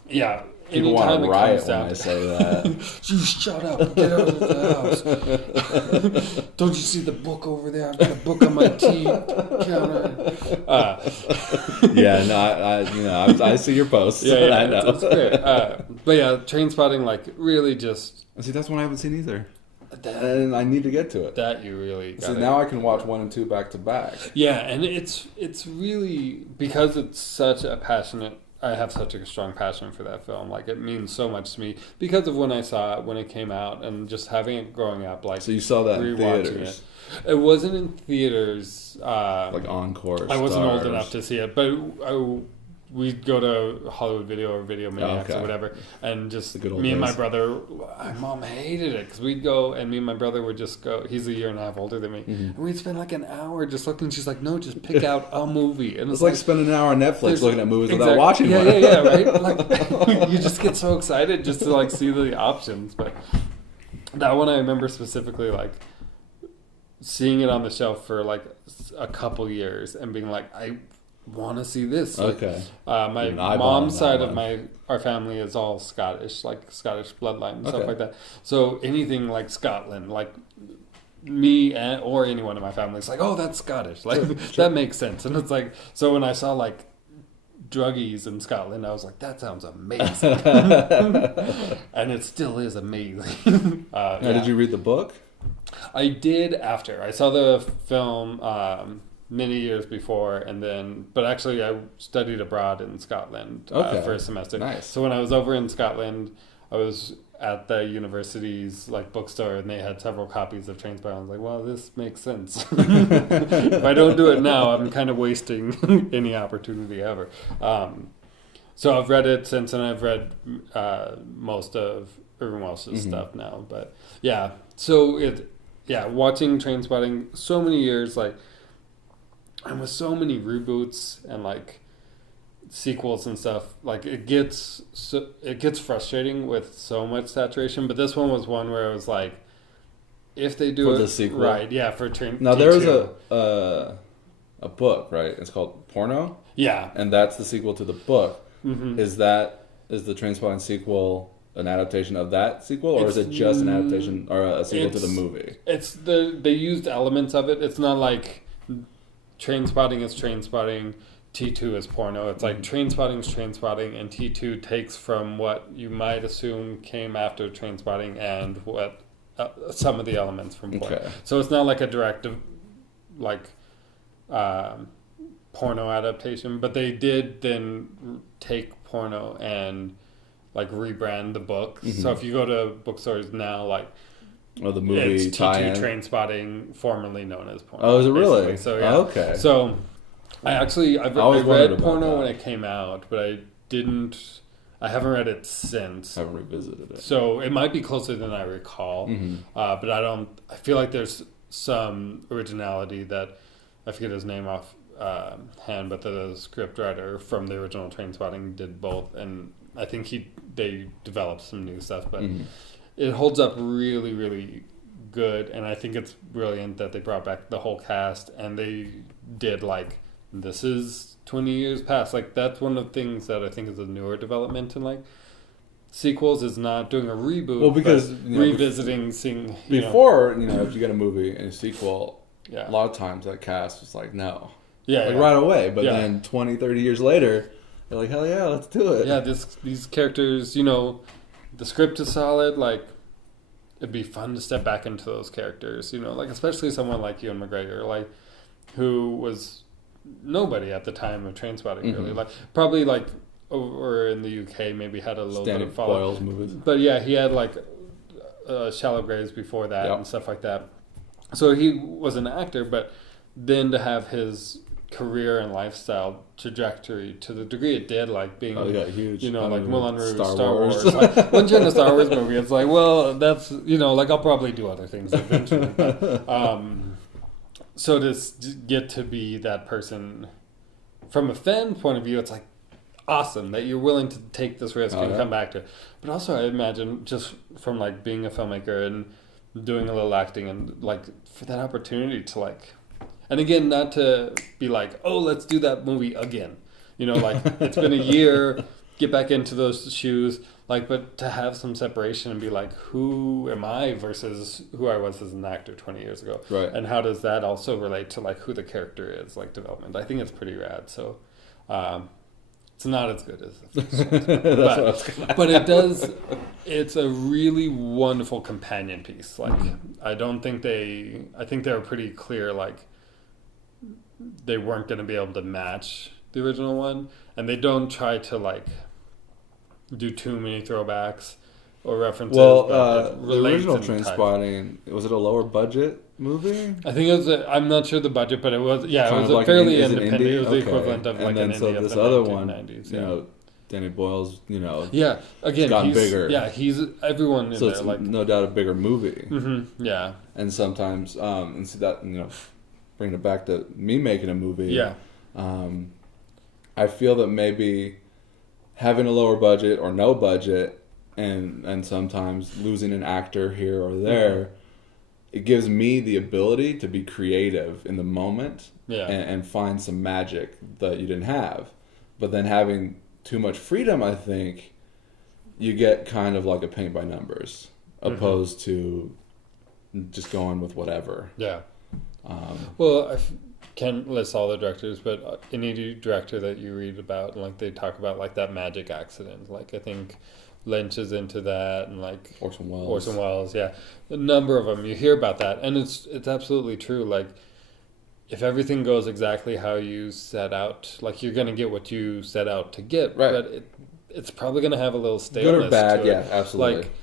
yeah. People want to riot when I say that. You shut up! Get out of the house! Don't you see the book over there? I've got a book on my tea counter. Yeah, no, I see your posts. Yeah, I know. It's great. But yeah, Trainspotting, like, really just. See, that's one I haven't seen either. And I need to get to it. That you really got. So now I can watch 1 and 2 back to back. Yeah, and it's really, because it's such a passionate. I have such a strong passion for that film. Like, it means so much to me because of when I saw it, when it came out, and just having it growing up. Like, so you saw that in theaters? It wasn't in theaters. Like Encore. I wasn't old enough to see it, but we'd go to Hollywood Video or Video Maniacs or whatever, and just me and my brother. My mom hated it because we'd go, and me and my brother would just go. He's a year and a half older than me, and we'd spend like an hour just looking. She's like, "No, just pick out a movie." And it's like spending an hour on Netflix looking at movies without watching one. Yeah, right. Like, you just get so excited just to like see the options. But that one I remember specifically, like seeing it on the shelf for like a couple years and being like, I want to see this. Like, my mom's side of our family is all Scottish, like Scottish bloodline and stuff like that. So anything like Scotland, like me or anyone in my family is like, oh, that's Scottish. Like that makes sense. And it's like, so when I saw like druggies in Scotland, I was like, that sounds amazing. And it still is amazing. Did you read the book? I did after. I saw the film many years before, but actually I studied abroad in Scotland for a semester. Nice. So when I was over in Scotland, I was at the university's like bookstore, and they had several copies of Trainspotting. I was like, well, this makes sense. If I don't do it now, I'm kind of wasting any opportunity ever. So I've read it since, and I've read most of Irvin Welsh's stuff now. But yeah, so watching Trainspotting so many years, like, and with so many reboots and like sequels and stuff, like it gets frustrating with so much saturation. But this one was one where it was like, if they do the sequel, right, for Train. Now there was a book, right? It's called Porno. Yeah, and that's the sequel to the book. Mm-hmm. Is the Trainspotting sequel an adaptation of that sequel, or is it just an adaptation or a sequel to the movie? It's they used elements of it. It's not like Trainspotting is Trainspotting, T2 is Porno. It's like Trainspotting is Trainspotting, and T2 takes from what you might assume came after Trainspotting and what some of the elements from Porno. Okay. So it's not like a direct Porno adaptation, but they did then take Porno and like rebrand the book. Mm-hmm. So if you go to bookstores now, like, the movie it's T2 Trainspotting, formerly known as Porno. Oh, is it really? Basically. So yeah. Okay. So I read Porno when it came out, but I I haven't read it since. I haven't revisited it. So it might be closer than I recall. But I feel like there's some originality that, I forget his name off hand, but the script writer from the original Trainspotting did both. And I think they developed some new stuff, but it holds up really, really good. And I think it's brilliant that they brought back the whole cast and they did like, this is 20 years past. Like, that's one of the things that I think is a newer development in like sequels, is not doing a reboot. Well, because revisiting, seeing before, if you get a movie and a sequel, yeah, a lot of times that cast was like, no, yeah, like right away. But then 20, 30 years later, they're like, hell yeah, let's do it. Yeah, these characters, the script is solid. Like, it'd be fun to step back into those characters. Like especially someone like Ewan McGregor, like who was nobody at the time of Trainspotting, really. Like probably like over in the UK, maybe had a little bit of follow. Boyle's movies. But yeah, he had like Shallow Graves before that and stuff like that. So he was an actor, but then to have his career and lifestyle trajectory to the degree it did, like being huge. Like Moulin Rouge, Star Wars. Like, once you're in a Star Wars movie, it's like, well, that's like I'll probably do other things eventually. But, so to get to be that person from a fan point of view, it's like awesome that you're willing to take this risk and come back to it. But also, I imagine just from like being a filmmaker and doing a little acting and like for that opportunity to like, and again, not to be like, oh, let's do that movie again. Like it's been a year, get back into those shoes. Like, but to have some separation and be like, who am I versus who I was as an actor 20 years ago? Right. And how does that also relate to like who the character is, like development? I think it's pretty rad. So, it's not as good as the first one. But it does, it's a really wonderful companion piece. Like, I think they were pretty clear, like, they weren't going to be able to match the original one. And they don't try to like do too many throwbacks or references. Well, the original Trainspotting, was it a lower budget movie? I think it was. I'm not sure the budget, but it was. Yeah, kind it was like fairly independent. It was the okay. equivalent of like an indie. So of this the other one, 1990s, Danny Boyle's, yeah, again, gotten he's bigger. Yeah, he's everyone in so there. It's like no doubt a bigger movie. Yeah, and sometimes, and see that bringing it back to me making a movie. Yeah, I feel that maybe having a lower budget or no budget, and sometimes losing an actor here or there, it gives me the ability to be creative in the moment and find some magic that you didn't have. But then having too much freedom, I think, you get kind of like a paint by numbers, opposed to just going with whatever. Yeah. Well, I can't list all the directors, but any director that you read about, like they talk about like that magic accident. Like I think Lynch is into that, and like Orson Welles, yeah, a number of them. You hear about that, and it's absolutely true. Like if everything goes exactly how you set out, like you're gonna get what you set out to get, right? But it's probably gonna have a little staleness. Good or bad, to it. Yeah, absolutely. Like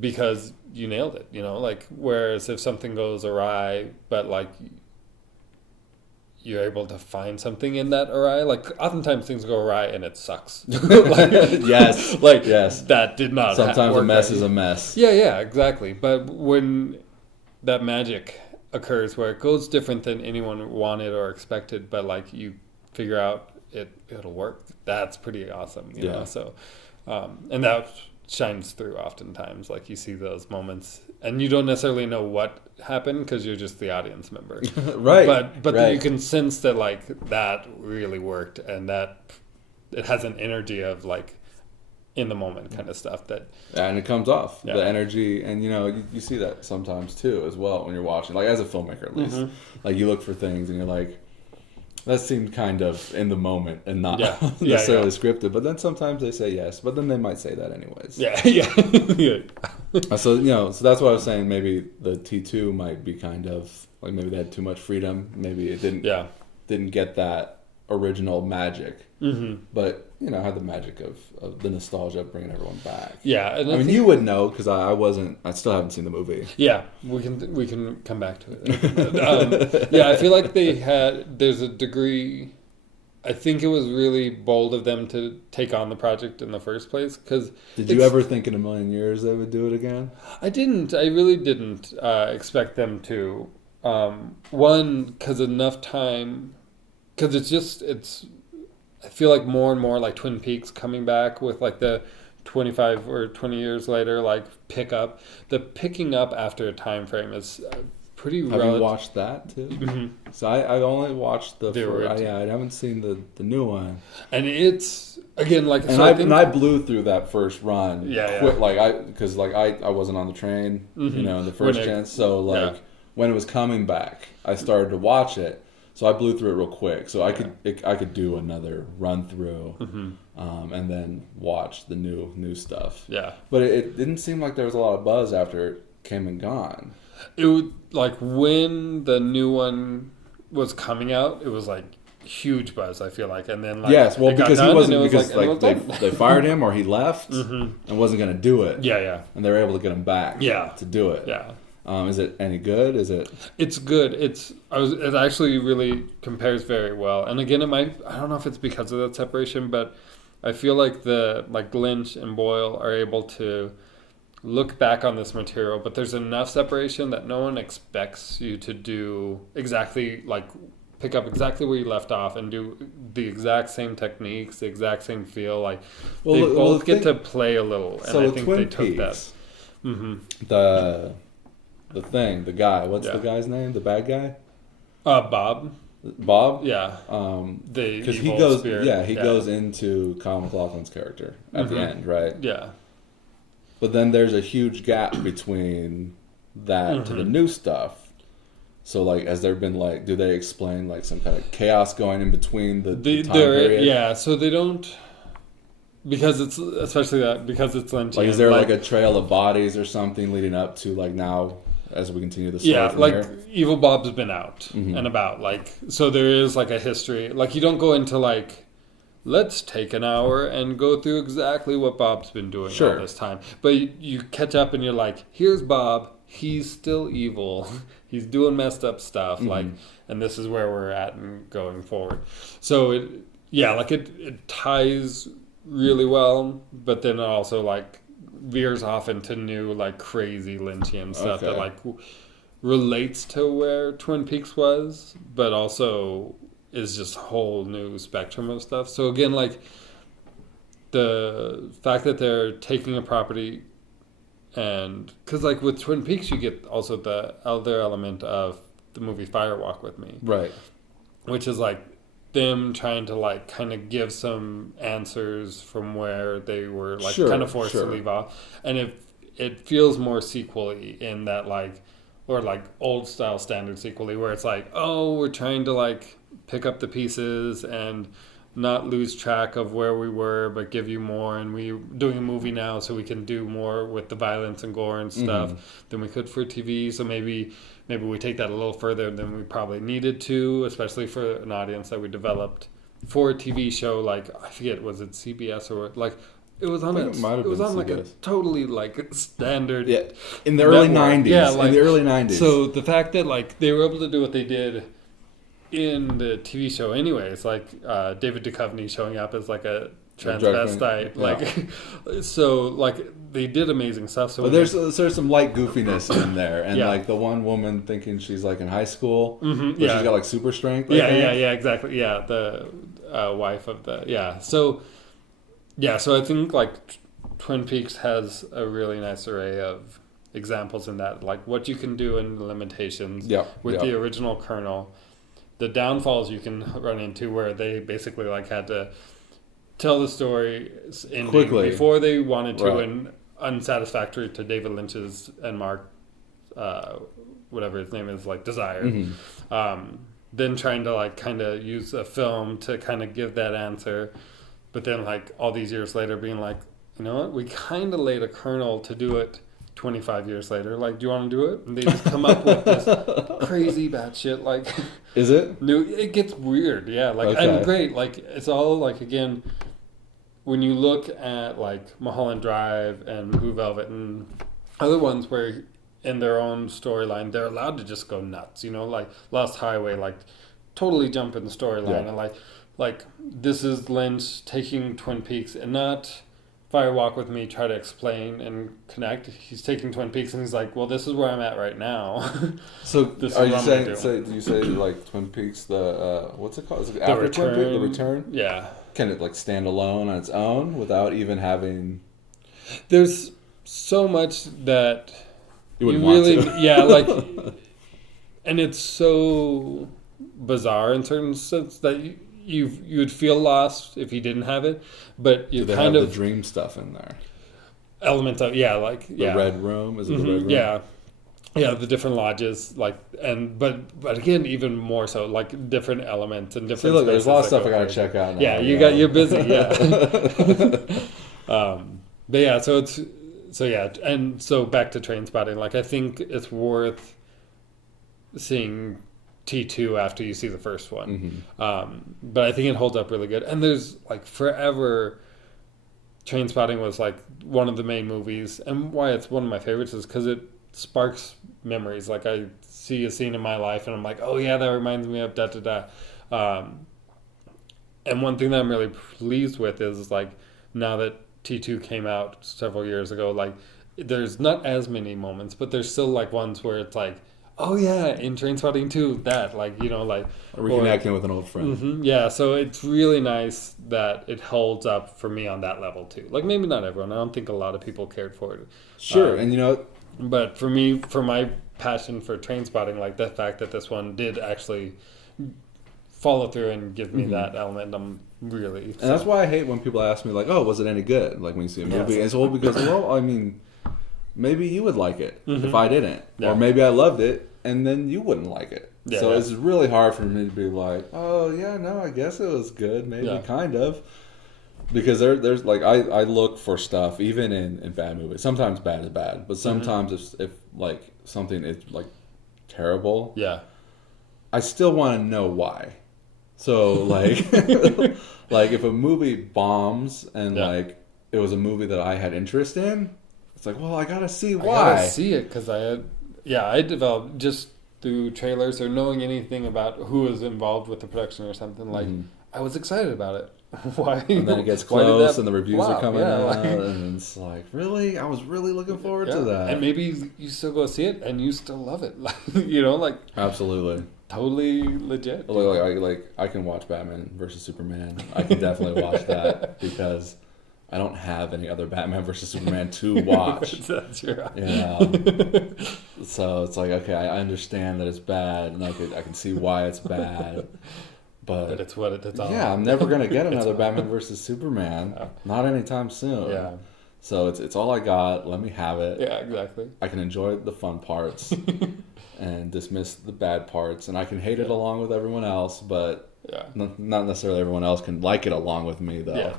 because you nailed it, like whereas if something goes awry, but like you're able to find something in that awry. Like oftentimes things go awry and it sucks. Yes, that did not. Sometimes a mess is a mess. Yeah, exactly. But when that magic occurs, where it goes different than anyone wanted or expected, but like you figure out it'll work. That's pretty awesome. You know. So, and that shines through oftentimes. Like you see those moments. And you don't necessarily know what happened because you're just the audience member, right? But right. You can sense that like that really worked, and that it has an energy of like in the moment kind of stuff and it comes off the energy, and you see that sometimes too as well when you're watching, like as a filmmaker at least, like you look for things and you're like, that seemed kind of in the moment and not necessarily scripted. But then sometimes they say yes, but then they might say that anyways. So so that's what I was saying. Maybe the T2 might be kind of like, maybe they had too much freedom. Maybe it didn't get that original magic. But had the magic of the nostalgia of bringing everyone back. Yeah, and I mean, you would know because I still haven't seen the movie. Yeah, we can come back to it. I feel like there's a degree. I think it was really bold of them to take on the project in the first place. Cause did you ever think in a million years they would do it again? I didn't. I really didn't expect them to. One, because enough time, because it's. I feel like more and more like Twin Peaks coming back with like the 25 or 20 years later like pickup. The picking up after a time frame is pretty. Have you watched that too? Mm-hmm. So I've only watched the I haven't seen the new one. And it's again like and so I blew through that first run. Yeah. Like I wasn't on the train, you know, the first chance. So like when it was coming back, I started to watch it. So I blew through it real quick. So I could do another run through, and then watch the new stuff. Yeah. But it didn't seem like there was a lot of buzz after it came and gone. It would like when the new one was coming out, it was like huge buzz. I feel like, and then like yes, well because he wasn't because like they fired him or he left and wasn't going to do it. Yeah. And they were able to get him back. To do it. Yeah. Is it any good? Is it? It's good. It actually really compares very well. And again, I don't know if it's because of that separation, but I feel like Lynch and Boyle are able to look back on this material, but there's enough separation that no one expects you to do exactly like pick up exactly where you left off and do the exact same techniques, the exact same feel. Like they both get to play a little, and I think they took that. Mm-hmm. The guy. What's the guy's name? The bad guy? Bob. Bob? Yeah. Because he goes. Spirit. He goes into Kyle MacLachlan's character at the end, right? Yeah. But then there's a huge gap between that to the new stuff. So, like, has there been, like, do they explain, like, some kind of chaos going in between the time period? Yeah, so they don't, because it's, especially that, because it's Lynchian. Like, is there, like, a trail of bodies or something leading up to, like, now, as we continue the story from like, here? Evil Bob's been out and about, like, so there is, like, a history. Like, you don't go into, like, let's take an hour and go through exactly what Bob's been doing all this time. But you catch up and you're like, here's Bob. He's still evil. He's doing messed up stuff. Like, and this is where we're at and going forward. So it ties really well, but then it also like veers off into new like crazy Lynchian stuff that like relates to where Twin Peaks was, but also is just a whole new spectrum of stuff. So again, like the fact that they're taking a property, and because like with Twin Peaks you get also the other element of the movie Fire Walk with Me, right, which is like them trying to like kind of give some answers from where they were like kind of forced to leave off, and it feels more sequel-y in that like, or like old style standard sequel-y where it's like, oh, we're trying to like pick up the pieces and not lose track of where we were, but give you more. And we're doing a movie now, so we can do more with the violence and gore and stuff than we could for TV. So maybe we take that a little further than we probably needed to, especially for an audience that we developed for a TV show. Like, I forget, was it CBS or like, it was on like a totally like standard in the early 90s. Yeah, like, in the early 90s. So the fact that like they were able to do what they did in the TV show anyway, it's like David Duchovny showing up as like a transvestite, like so like they did amazing stuff. So there's some light goofiness in there, and like the one woman thinking she's like in high school, but she's got like super strength. Yeah, exactly. Yeah, the wife of the So I think like Twin Peaks has a really nice array of examples in that, like what you can do and the limitations with the original kernel. The downfalls you can run into where they basically like had to tell the story ending quickly before they wanted to, and unsatisfactory to David Lynch's and Mark, whatever his name is, like desire. Then trying to like kind of use a film to kind of give that answer, but then like all these years later being like, you know what, we kind of laid a kernel to do it 25 years later, like, do you want to do it? And they just come up with this crazy batshit, like, is it new? It gets weird, and great, like, it's all like, again, when you look at like Mulholland Drive and Blue Velvet and other ones where in their own storyline they're allowed to just go nuts, you know, like Lost Highway, like totally jump in the storyline and like like, this is Lynch taking Twin Peaks and not Fire Walk with Me, try to explain and connect. He's taking Twin Peaks and he's like, well, this is where I'm at right now. So are you saying, do you say like Twin Peaks, the, what's it called? Is it after Return. Twin Peaks? The Return? Yeah. Can it like stand alone on its own without even having... There's so much that you wouldn't want to. Yeah, like, and it's so bizarre in certain sense that you would feel lost if you didn't have it, but you kind of the dream stuff in there. Element of the Red Room, is it the Red Room? Yeah, the different lodges, like, and but again, even more so, like, different elements and different. See, look, there's a lot of stuff I gotta check out now. Yeah, you're busy. Yeah. But yeah, and so back to Trainspotting. Like, I think it's worth seeing T2 after you see the first one. But I think it holds up really good. And there's, like, forever, Trainspotting was like one of the main movies, and why it's one of my favorites is because it sparks memories. Like, I see a scene in my life and I'm like, oh yeah, that reminds me of da da da. And one thing that I'm really pleased with is, like, now that T2 came out several years ago, like, there's not as many moments, but there's still, like, ones where it's like, oh yeah, in Trainspotting 2, that, like, you know, like, reconnecting with an old friend. Yeah, so it's really nice that it holds up for me on that level too. Like, maybe not everyone. I don't think a lot of people cared for it. Sure, and you know, but for me, for my passion for Trainspotting, like, the fact that this one did actually follow through and give me that element, I'm really... And that's why I hate when people ask me, like, oh, was it any good? Like, when you see a movie. Yes. It's all because, well, I mean, maybe you would like it if I didn't. Yeah. Or maybe I loved it and then you wouldn't like it. Yeah, so it's really hard for me to be like, oh, yeah, no, I guess it was good. Maybe kind of. Because there's like, I look for stuff, even in bad movies. Sometimes bad is bad. But sometimes if like, something is, like, terrible, I still want to know why. So, like, like, if a movie bombs and, like, it was a movie that I had interest in, it's like, well, I gotta see why. I gotta see it, because I developed just through trailers or knowing anything about who was involved with the production or something, like, I was excited about it. Why? And then it gets close and the reviews are coming out, and it's like, really? I was really looking forward to that. And maybe you still go see it and you still love it. Like, you know, like... Absolutely. Totally legit. Like, I can watch Batman versus Superman. I can definitely watch that because I don't have any other Batman versus Superman to watch. That's right. Yeah. So it's like, okay, I understand that it's bad, and I can see why it's bad. But it's what it's all. Yeah, I'm never gonna get another Batman versus Superman. Not anytime soon. Yeah. So it's all I got. Let me have it. Yeah, exactly. I can enjoy the fun parts and dismiss the bad parts, and I can hate it along with everyone else, but not necessarily everyone else can like it along with me, though. Yeah,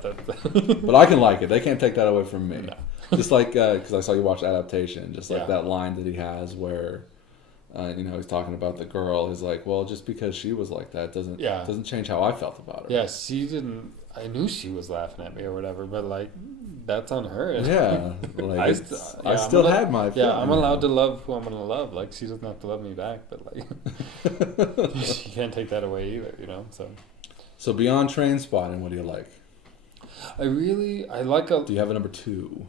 but I can like it. They can't take that away from me. No. Just like, because I saw you watch Adaptation, just like that line that he has where, you know, he's talking about the girl. He's like, well, just because she was like that doesn't change how I felt about her. Yeah, she didn't... I knew she was laughing at me or whatever, but, like, that's on her. Yeah. Like, I still had my feeling. Yeah, I'm allowed to love who I'm going to love. Like, she doesn't have to love me back, but, like, she can't take that away either, you know? So beyond Trainspotting, what do you like? I like Do you have a number 2?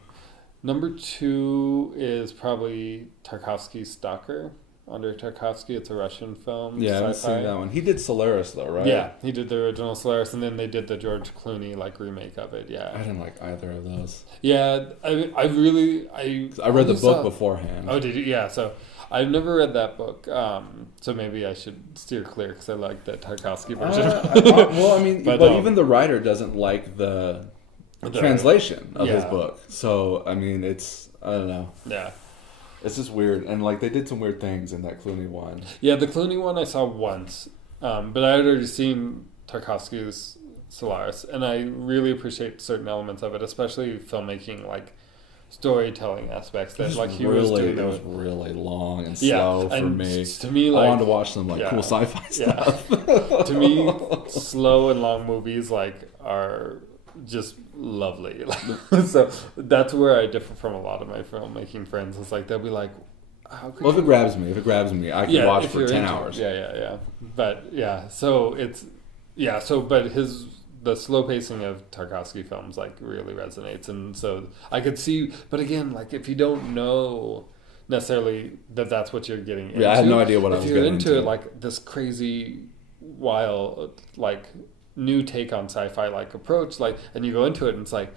Number 2 is probably Tarkovsky's Stalker. Under Tarkovsky, it's a Russian film. Yeah, I haven't seen that one. He did Solaris, though, right? Yeah, he did the original Solaris, and then they did the George Clooney, like, remake of it. Yeah, I didn't like either of those. Yeah, I read the book beforehand. Oh, did you? Yeah, so I've never read that book, so maybe I should steer clear because I like that Tarkovsky version. Well, I mean, but even the writer doesn't like the translation of his book. So I mean, I don't know. Yeah. It's just weird, and like they did some weird things in that Clooney one. Yeah, the Clooney one I saw once, but I had already seen Tarkovsky's Solaris, and I really appreciate certain elements of it, especially filmmaking, like storytelling aspects that like he was doing. It was really long and slow for me. To me, like, I wanted to watch some like cool sci-fi stuff. To me, slow and long movies like are just lovely. So that's where I differ from a lot of my filmmaking friends. It's like they'll be like, if it grabs me, I can watch for 10 hours. Yeah. But yeah, so it's Yeah. So, but the slow pacing of Tarkovsky films like really resonates, and so I could see. But again, like if you don't know necessarily that's what you're getting into. Yeah, I had no idea what I was getting into. If you're into it, like this crazy, wild, like new take on sci-fi like approach, like, and you go into it and it's like.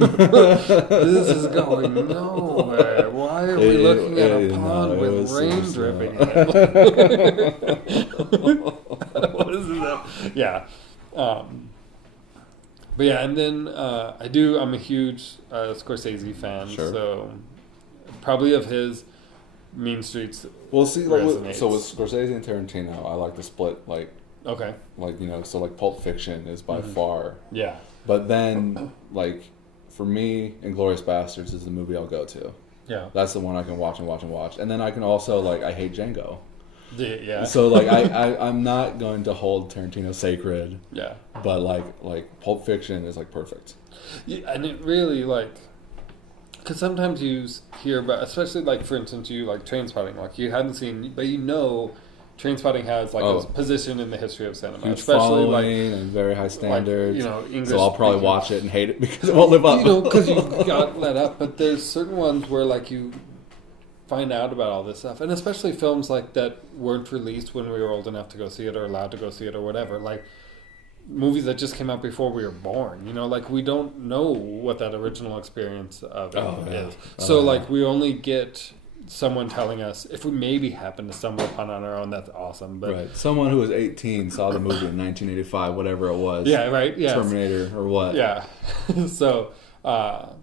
This is going nowhere. Why are we looking at a pond with rain dripping in it? What is that? Yeah. But yeah, and then I'm a huge Scorsese fan, sure. So probably of his Mean Streets. Well, see, like, so with Scorsese and Tarantino, I like the split, like, okay, like, you know, so like Pulp Fiction is by far, yeah. But then, like, for me, Inglourious Bastards is the movie I'll go to. Yeah, that's the one I can watch and watch and watch, and then I can also like I hate Django. Yeah. So like I'm not going to hold Tarantino sacred. Yeah. But like Pulp Fiction is like perfect. Yeah, and it really like, because sometimes you hear about, especially like for instance you like Trainspotting, like you hadn't seen, but you know, Trainspotting has like a position in the history of cinema, huge especially following like and very high standards. Like, you know, English. So I'll probably watch it and hate it because it won't live up. You know, because you got let up. But there's certain ones where like you find out about all this stuff, and especially films like that weren't released when we were old enough to go see it or allowed to go see it or whatever. Like movies that just came out before we were born. You know, like we don't know what that original experience of it is. So like we only get someone telling us, if we maybe happen to stumble upon on our own, that's awesome. But right, someone who was 18 saw the movie in 1985, whatever it was. Yeah, right. Yeah, Terminator or what? Yeah. So, but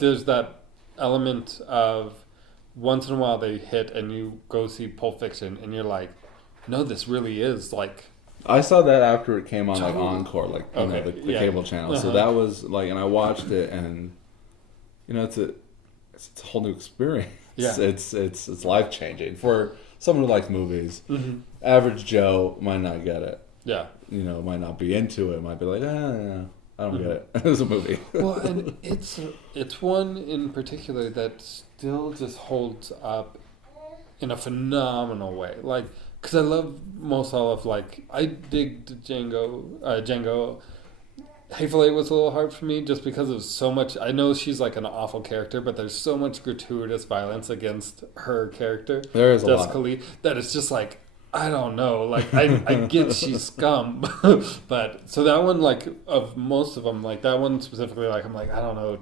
there's that element of once in a while they hit, and you go see Pulp Fiction, and you're like, no, this really is like. I saw that after it came on like Encore, like you know, the cable channel. So that was like, and I watched it, and you know, it's a whole new experience. Yeah. It's life changing for someone who likes movies. Mm-hmm. Average Joe might not get it. Yeah. You know, might not be into it. Might be like, I don't get it. It was a movie. Well, and it's one in particular that still just holds up in a phenomenal way. Like, because I love most all of, like, I dig Django. Hateful Eight was a little hard for me just because of so much. I know she's like an awful character, but there's so much gratuitous violence against her character. There is a lot. Khalid, that it's just like, I don't know. Like, I get she's scum. But, so that one, like, of most of them, like, that one specifically, like, I'm like, I don't know,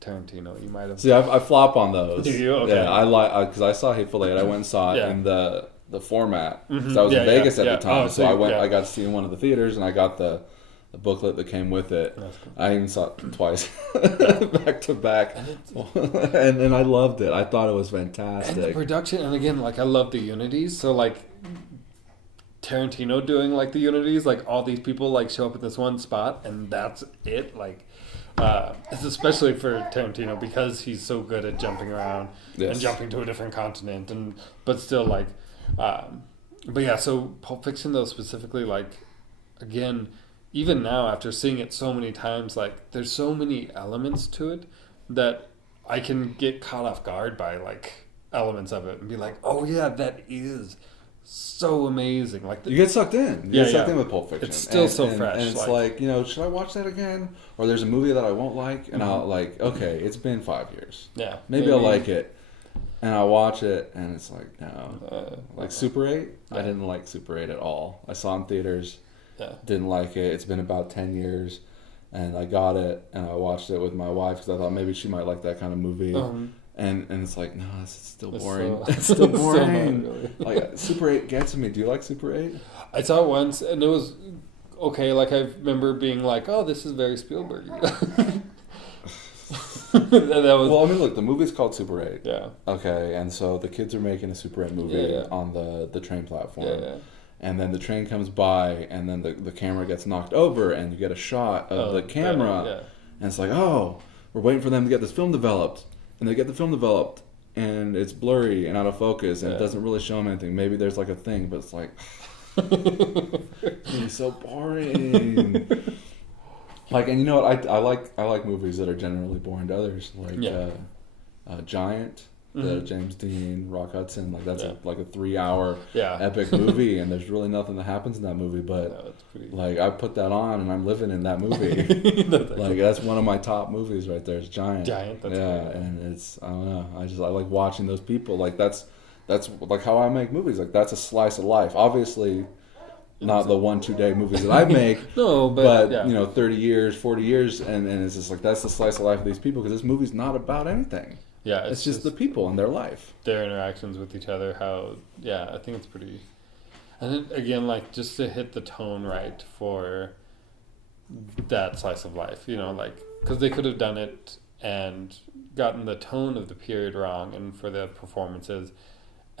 Tarantino, you might have. See, I flop on those. Do you? Okay. Yeah, I like, because I saw Hateful Eight. I went and saw it in the format. Mm-hmm. So I was in Vegas at the time. Oh, so I got to see in one of the theaters, and I got the booklet that came with it. Cool. I even saw it twice, back to back, and I loved it. I thought it was fantastic. And the production, and again, like I love the unities. So like Tarantino doing like the unities, like all these people like show up at this one spot, and that's it. Like it's especially for Tarantino because he's so good at jumping around and jumping to a different continent, but still like, but yeah. So Pulp Fiction though specifically, like again. Even now, after seeing it so many times, like there's so many elements to it that I can get caught off guard by like elements of it and be like, "Oh yeah, that is so amazing!" Like you get sucked in. You get sucked in with Pulp Fiction. It's still so fresh. And it's like, you know, should I watch that again? Or there's a movie that I won't like, and I'll like, okay, it's been 5 years. Yeah, maybe I'll like it, and I watch it, and it's like, no, like Super 8. I didn't like Super 8 at all. I saw it in theaters. Yeah. Didn't like it. It's been about 10 years, and I got it, and I watched it with my wife because I thought maybe she might like that kind of movie. And it's like, no, it's still boring. It's still boring. So like Super 8 gets me. Do you like Super 8? I saw it once, and it was okay. Like I remember being like, oh, this is very Spielberg. Well, I mean, look, the movie's called Super 8. Yeah. Okay, and so the kids are making a Super 8 movie on the train platform. Yeah. And then the train comes by, and then the camera gets knocked over, and you get a shot of the camera. Yeah. And it's like, oh, we're waiting for them to get this film developed. And they get the film developed, and it's blurry and out of focus, and it doesn't really show them anything. Maybe there's like a thing, but it's like, it's so boring. Like, and you know what? I like movies that are generally boring to others, like Giant. the James Dean, Rock Hudson. Like that's like a 3-hour Yeah. epic movie, and there's really nothing that happens in that movie. But like I put that on, and I'm living in that movie. That's one of my top movies right there. It's Giant. Giant. That's great. And it's, I don't know. I like watching those people. Like that's like how I make movies. Like that's a slice of life. Obviously, not the 1-2 day movies that I make. No, but 30 years, 40 years, and it's just like that's the slice of life of these people, because this movie's not about anything. Yeah, it's just the people and their life, their interactions with each other. I think it's pretty. And then again, like just to hit the tone right for that slice of life, because they could have done it and gotten the tone of the period wrong, and for the performances.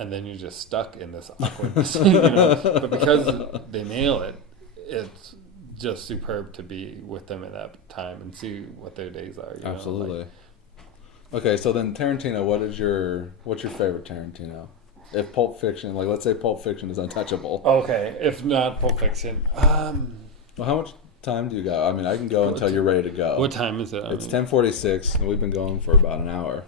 And then you're just stuck in this awkwardness, But because they nail it, it's just superb to be with them at that time and see what their days are. Absolutely. Okay, so then Tarantino, what's your favorite Tarantino? If Pulp Fiction, like let's say Pulp Fiction is untouchable. Okay, if not Pulp Fiction. Well, how much time do you got? I mean, I can go until you're ready to go. What time is it? It's 10:46, and we've been going for about an hour.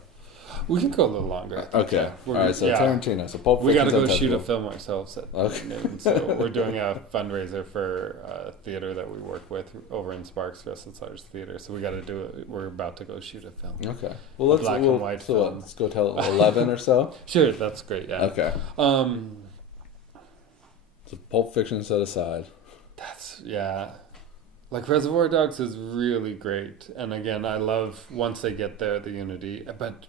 We can go a little longer. Okay. All right, so Tarantino. So Pulp Fiction. We got to go shoot a film ourselves at noon. So we're doing a fundraiser for a theater that we work with over in Sparks, Dressage Theater. So we got to do it. We're about to go shoot a film. Okay. Well, let's black and white film. Let's go till 11 or so. Sure, that's great. Yeah. Okay. So Pulp Fiction set aside. Like Reservoir Dogs is really great, and again, I love once they get there the unity, but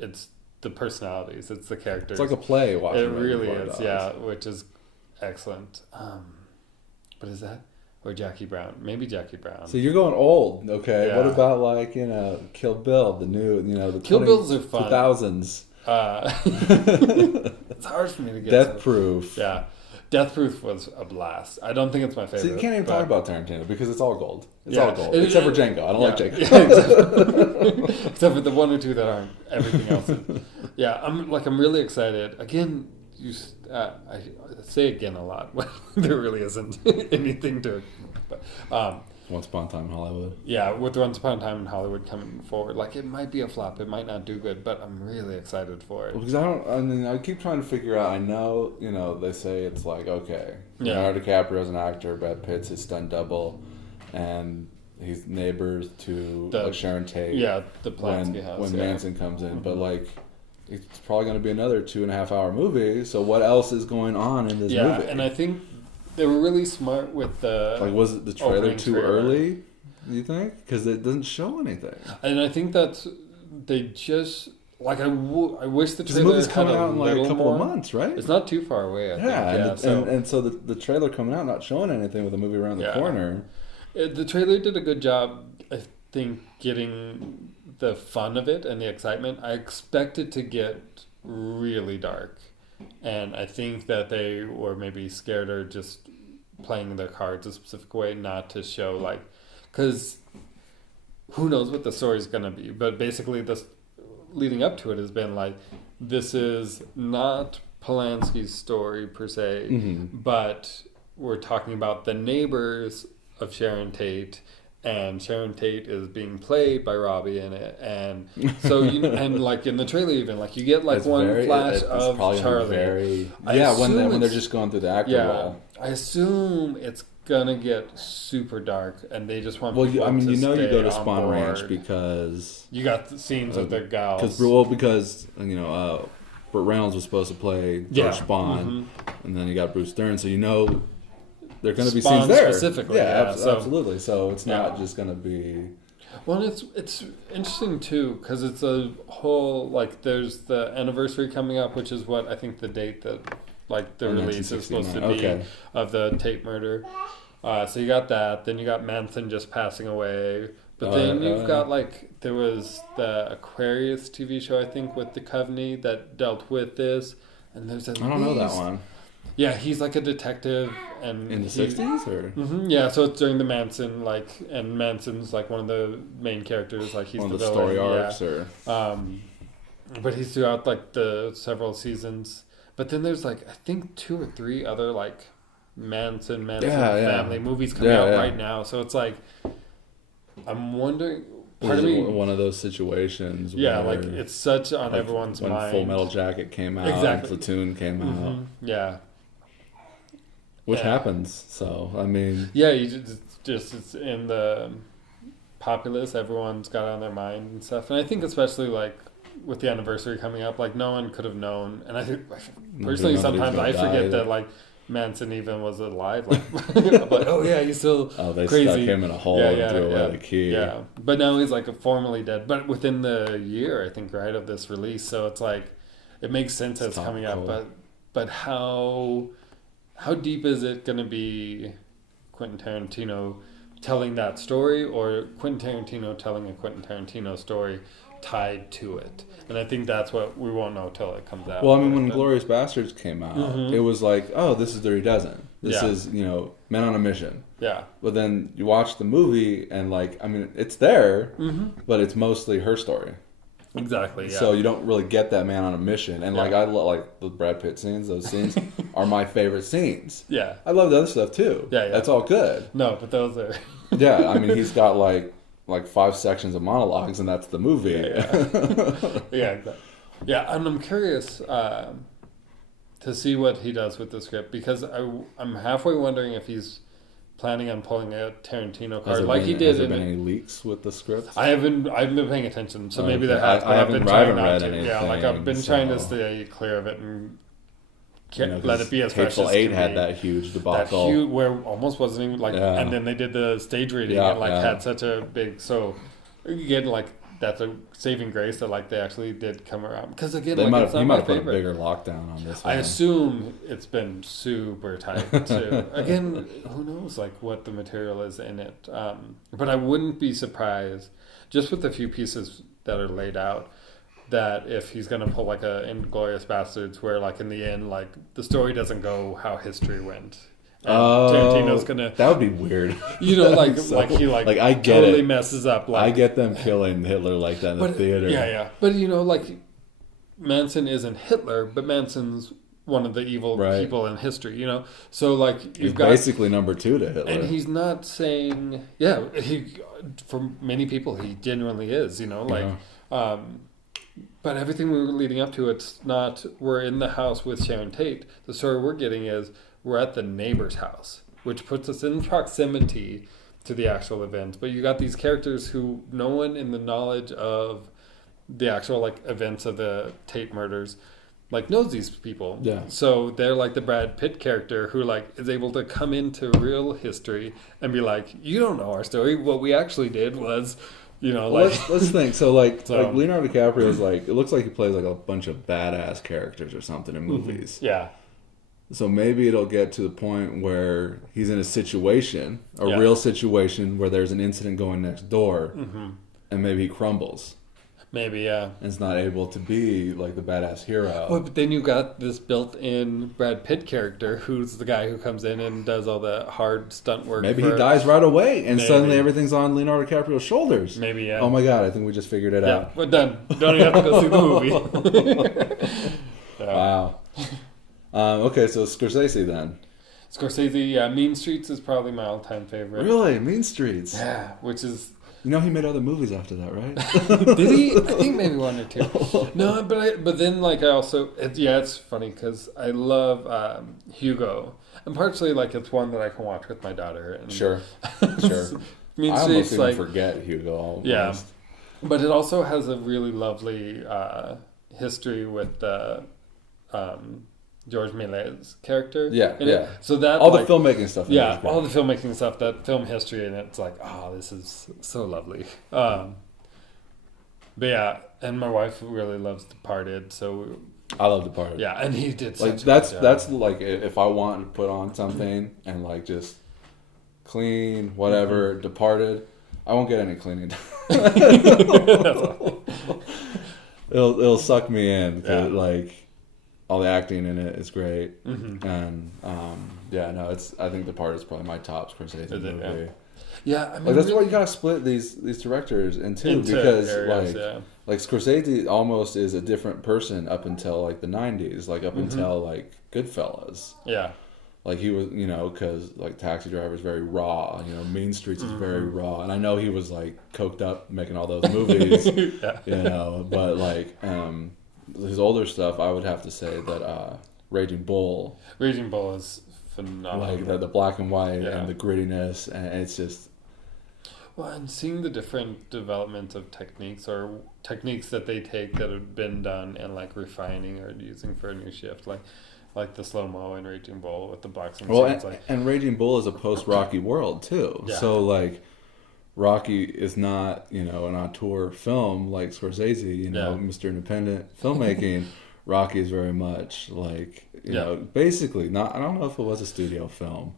it's the personalities, it's the characters. It's like a play. Watching it really is, which is excellent. But is that or Jackie Brown? Maybe Jackie Brown. So you're going old, okay? Yeah. What about like Kill Bill, the new, the Kill Bills are fun. 2000s. It's hard for me to get. Death Proof. Yeah. Death Proof was a blast. I don't think it's my favorite. So you can't even talk about Tarantino because it's all gold. It's all gold. Except for Django. I don't like Django. Yeah, except for the one or two that aren't. Everything else is. Yeah, I'm really excited. Again, I say again a lot. There really isn't anything to it. But, Once Upon a Time in Hollywood. Yeah, with Once Upon a Time in Hollywood coming forward. Like, it might be a flop. It might not do good, but I'm really excited for it. Well, because I keep trying to figure out, I know, they say it's like, okay, Leonardo DiCaprio's an actor, Brad Pitt's his stunt double, and he's neighbors to Sharon Tate. Yeah, the Polanski house. When Manson comes in. Mm-hmm. But, like, it's probably going to be another 2.5-hour movie, so what else is going on in this movie? Yeah, and I think they were really smart with the... Like, was it the trailer too early, you think? Because it doesn't show anything. And I think they just... Like, I wish the trailer the movie's coming out in like a couple of months, right? It's not too far away, I think. And so the trailer coming out not showing anything with the movie around the corner. The trailer did a good job, I think, getting the fun of it and the excitement. I expect it to get really dark. And I think that they were maybe scared or just playing their cards a specific way, not to show, like... Because who knows what the story's going to be. But basically, this leading up to it has been like, this is not Polanski's story per se, but we're talking about the neighbors of Sharon Tate, and Sharon Tate is being played by Robbie in it, and so and like in the trailer even, like you get like flash of Charlie. When they're just going through the actor role. I assume it's gonna get super dark, and they just want. Well, you go to Spawn Ranch because you got the scenes of their gals. Because Burt Reynolds was supposed to play George Spawn, and then you got Bruce Dern, so there are going to be scenes there specifically. Absolutely. So it's not just going to be. Well, it's interesting too because it's a whole there's the anniversary coming up, which is what I think the date that the release is supposed to be of the Tate murder. So you got that. Then you got Manson just passing away. But then you've got there was the Aquarius TV show I think with the Duchovny that dealt with this, and there's I don't know that one. Yeah, he's like a detective, and in the 60s, or yeah. So it's during the Manson, and Manson's one of the main characters, he's one of the story arcs, or but he's throughout the several seasons. But then there's I think 2 or 3 other Manson family movies coming out right now. So it's I'm wondering part of me, one of those situations. Yeah, where, like it's such on everyone's when mind. Full Metal Jacket came out, exactly. and Platoon came out. Yeah. Which happens. So I mean. Yeah, you just it's in the populace. Everyone's got it on their mind and stuff, and I think especially like with the anniversary coming up, like no one could have known. And I think personally, sometimes I forget that like Manson even was alive. Like, I'm like, oh yeah, he's still they crazy. Stuck him in a hole and threw away the key. Yeah, but now he's like formally dead. But within the year, I think, right, of this release, so it's like it makes sense as coming up. But how deep is it going to be? Quentin Tarantino telling that story, or Quentin Tarantino telling a Quentin Tarantino story tied to it? And I think that's what we won't know till it comes out. Well, I mean, when Glorious Bastards came out, it was like, oh, this is Dirty Dozen. This is, Men on a Mission. Yeah. But then you watch the movie and, like, I mean, it's there, but it's mostly her story. Exactly, yeah. So you don't really get that man on a mission. And, like, I love, like, the Brad Pitt scenes. Those scenes are my favorite scenes. Yeah. I love the other stuff, too. Yeah. That's all good. No, but those are... Yeah, I mean, he's got, like 5 sections of monologues, and that's the movie. Yeah, exactly. Yeah, and I'm curious to see what he does with the script, because I'm halfway wondering if he's planning on pulling a Tarantino card like he did. Has there been any leaks with the script? I've been paying attention, so maybe there has. But I've been trying not to. Anything, yeah, like I've been trying to stay clear of it and let it be as fresh as Hateful Eight had that huge debacle. That huge, where almost wasn't even like, and then they did the stage reading and had such a big. So again, like that's a saving grace that like they actually did come around, because again, he might have put a favorite. bigger lockdown on this one. I assume it's been super tight too. Again, who knows like what the material is in it, but I wouldn't be surprised, just with the few pieces that are laid out, that if he's going to pull like a Inglourious Bastards, where like in the end, like the story doesn't go how history went. And Tarantino's gonna. That would be weird. Like he I get totally it. messes up. Like, I get them killing Hitler like that in the theater. Yeah. But like Manson isn't Hitler, but Manson's one of the evil people in history. So like he's basically number 2 to Hitler, and he's not saying he. For many people, he genuinely is. But everything we were leading up to, it's not. We're in the house with Sharon Tate. The story we're getting is we're at the neighbor's house, which puts us in proximity to the actual events. But you got these characters who no one in the knowledge of the actual like events of the Tate murders like knows these people. Yeah. So they're like the Brad Pitt character who like is able to come into real history and be like, you don't know our story. What we actually did was. Let's think. So Leonardo DiCaprio is like, it looks like he plays like a bunch of badass characters or something in movies. Yeah. So maybe it'll get to the point where he's in a situation, real situation, where there's an incident going next door, and maybe he crumbles. Maybe, yeah. And is not able to be like the badass hero. Well, but then you got this built-in Brad Pitt character who's the guy who comes in and does all the hard stunt work. Maybe he dies right away and suddenly everything's on Leonardo DiCaprio's shoulders. Maybe, yeah. Oh my God, I think we just figured it out. We're done. Don't even have to go see the movie. Wow. Okay, so Scorsese then. Scorsese, yeah. Mean Streets is probably my all-time favorite. Really? Mean Streets? Yeah, which is... he made other movies after that, right? Did he? I think maybe 1 or 2. No, but then like I also it's funny because I love Hugo, and partially like it's one that I can watch with my daughter. And Sure. Mean I Streets, almost even forget Hugo. Almost. Yeah, but it also has a really lovely history with George Méliès character. Yeah. So that all the filmmaking stuff. Yeah, all the filmmaking stuff, that film history, and it's like, this is so lovely. But yeah, and my wife really loves Departed, so I love Departed. Yeah, and he did like that's like if I want to put on something and like just clean whatever Departed, I won't get any cleaning. It'll suck me in because like. All the acting in it is great, and I think Departed is probably my top Scorsese movie. Yeah, I mean, like that's why you gotta split these directors into because areas, like Scorsese almost is a different person up until like the 90s, like up until like Goodfellas. Yeah, Like he was, because like Taxi Driver is very raw. Mean Streets is very raw, and I know he was like coked up making all those movies. But like his older stuff, I would have to say that Raging Bull. Raging Bull is phenomenal. Like the black and white and the grittiness, and it's just. Well, and seeing the different developments of techniques or techniques that they take that have been done and like refining or using for a new shift, like the slow-mo in Raging Bull with the boxing scenes. And Raging Bull is a post-Rocky world, too. Yeah. So, like, Rocky is not, an auteur film like Scorsese, Mr. Independent filmmaking. Rocky is very much, like, basically, not. I don't know if it was a studio film.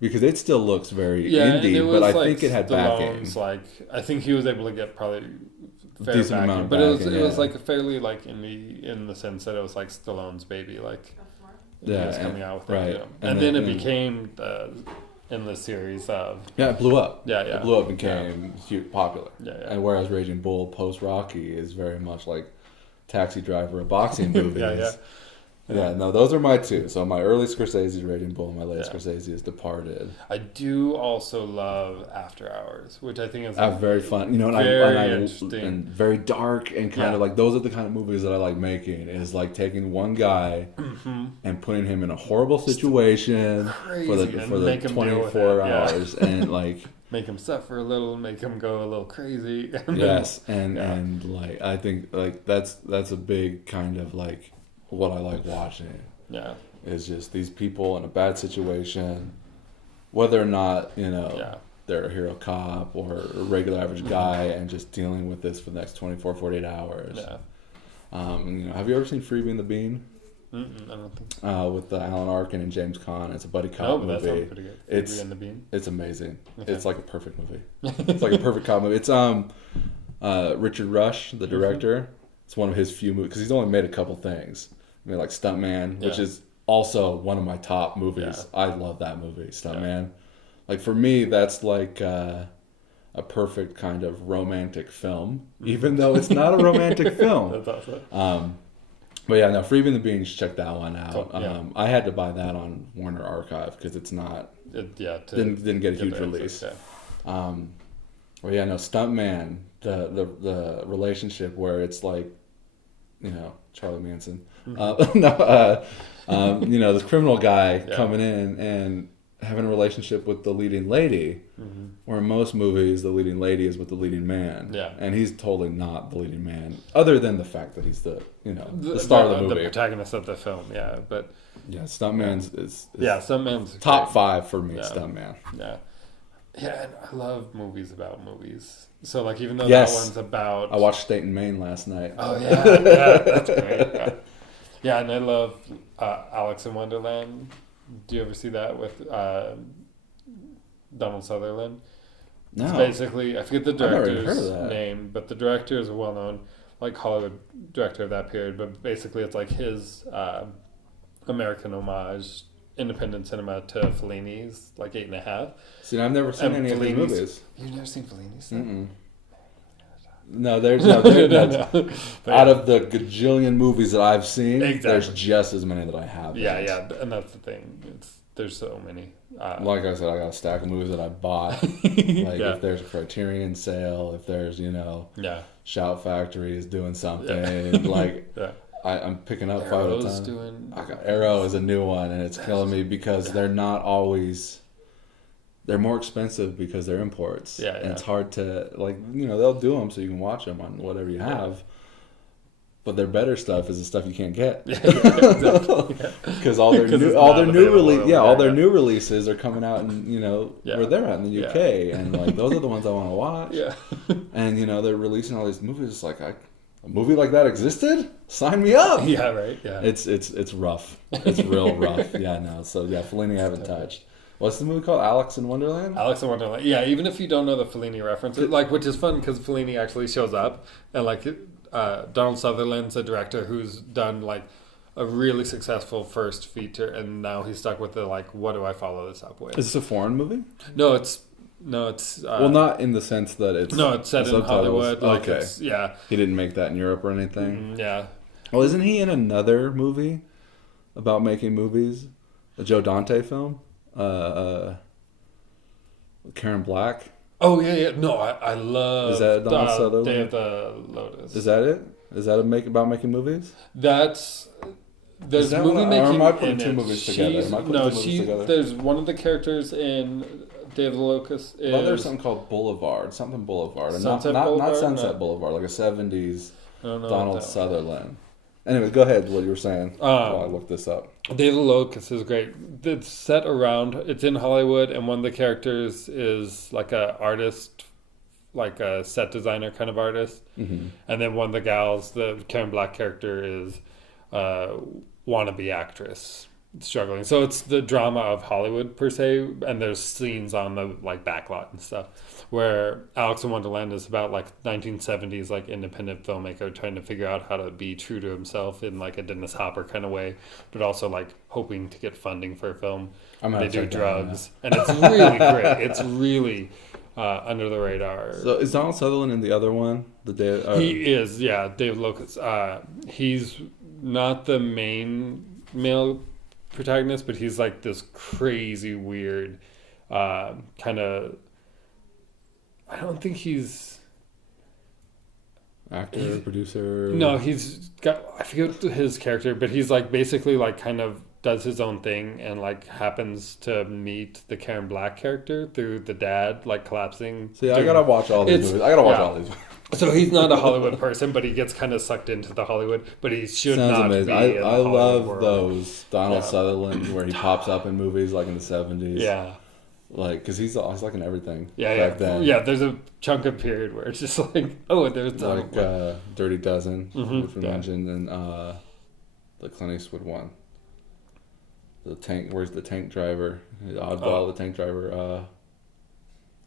Because it still looks very indie, but I think it had backing. I think he was able to get probably fair decent backing, but it was like fairly like indie in the sense that it was like Stallone's baby, like he was coming out with it, and then it became in the series of it blew up. It blew up and became huge, popular. And whereas Raging Bull post Rocky is very much like Taxi Driver, a boxing movie. No, those are my two. So my early Scorsese is Raging Bull, my late Scorsese is Departed. I do also love After Hours, which I think is very fun. Very interesting. And very dark and kind of like, those are the kind of movies that I like making, is like taking one guy and putting him in a horrible situation for the 24 hours and like... Make him suffer a little, make him go a little crazy. And like, I think like that's a big kind of like... what I like watching is just these people in a bad situation, whether or not they're a hero cop or a regular average guy, and just dealing with this for the next 24, 48 hours. Have you ever seen Freebie and the Bean? I don't think so. With Alan Arkin and James Caan. It's a buddy cop movie. That sounds pretty good. Freebie and the Bean. It's amazing. Okay. It's like a perfect movie. It's like a perfect cop movie. It's Richard Rush, the director. It's one of his few movies because he's only made a couple things. I mean, like Stuntman, which is also one of my top movies. I love that movie, Stuntman. Like for me, that's like a perfect kind of romantic film, even though it's not a romantic film. That's awesome. But Freebie and the Bean, check that one out. I had to buy that on Warner Archive because it's not. Didn't get a huge release. Stuntman, the relationship where it's like, Charlie Manson. This criminal guy coming in and having a relationship with the leading lady, where in most movies the leading lady is with the leading man, and he's totally not the leading man, other than the fact that he's the star of the movie, the protagonist of the film. Stuntman's is Stuntman's top great. 5 for me. Stuntman. And I love movies about movies. So like, even though that one's about, I watched State and Maine last night. Oh that's great. And I love Alice in Wonderland. Do you ever see that with Donald Sutherland? No. It's basically, I forget the director's name, but the director is a well-known like Hollywood director of that period. But basically, it's like his American homage, independent cinema to Fellini's, like 8.5. See, I've never seen any of these movies. You've never seen Fellini's? No, there's no. Out of the gajillion movies that I've seen, there's just as many that I haven't. And that's the thing. There's so many. Like I said, I got a stack of movies that I bought. If there's a Criterion sale, if there's Shout Factory is doing something, I'm picking up Arrow's 5 at a time. Arrow is a new one, and it's killing me because they're not always. They're more expensive because they're imports. And it's hard to, they'll do them so you can watch them on whatever you have. But their better stuff is the stuff you can't get. Because all their new releases are coming out in, where they're at in the UK. And, those are the ones I want to watch. And, they're releasing all these movies. It's like, a movie like that existed? Sign me up! It's rough. It's real rough. So, Fellini I haven't touched. What's the movie called? Alice in Wonderland? Alice in Wonderland. Yeah, even if you don't know the Fellini references, which is fun because Fellini actually shows up, and Donald Sutherland's a director who's done a really successful first feature, and now he's stuck with the what do I follow this up with? Is this a foreign movie? No, it's well, not in the sense that it's set in Hollywood. Okay, he didn't make that in Europe or anything. Yeah. Well, isn't he in another movie about making movies? a Joe Dante film. Karen Black. Oh yeah. No, I love. Is that Donald Sutherland? Day of the Lotus. Is that it? Is that about making movies? There's movie making. Or am I putting two movies together? There's one of the characters in Day of the Locust. There's something called Boulevard, and Sunset not Boulevard? Sunset Boulevard, like a 70s Donald Sutherland. Was. Anyway, go ahead. What you were saying? While I look this up. Day of the Locust is great. It's set around. It's in Hollywood, and one of the characters is like a artist, like a set designer kind of artist, and then one of the gals, the Karen Black character, is wannabe actress struggling. So it's the drama of Hollywood per se, and there's scenes on the like backlot and stuff. Where Alex in Wonderland is about like 1970s like independent filmmaker trying to figure out how to be true to himself in like a Dennis Hopper kind of way, but also like hoping to get funding for a film. They do drugs, and it's really great. It's really under the radar. So is Donald Sutherland in the other one? He is, yeah, David Locust. He's not the main male protagonist, but he's like this crazy weird kind of. I don't think he's actor, producer. No, he's got. I forget his character, but he's like basically like kind of does his own thing and like happens to meet the Karen Black character through the dad like collapsing. See, I gotta watch all these movies. I gotta watch all these. So he's not a Hollywood person, but he gets kind of sucked into the Hollywood. But he should not amazing. be. I love world. Those Donald Sutherland where he pops up in movies like in the 70s. Yeah. Like, because he's like in everything. Back then. Yeah, there's a chunk of period where it's just like, oh, there's like Dirty Dozen, which we mentioned, and the Clint Eastwood one. The tank. Where's the tank driver? The oddball, the tank driver.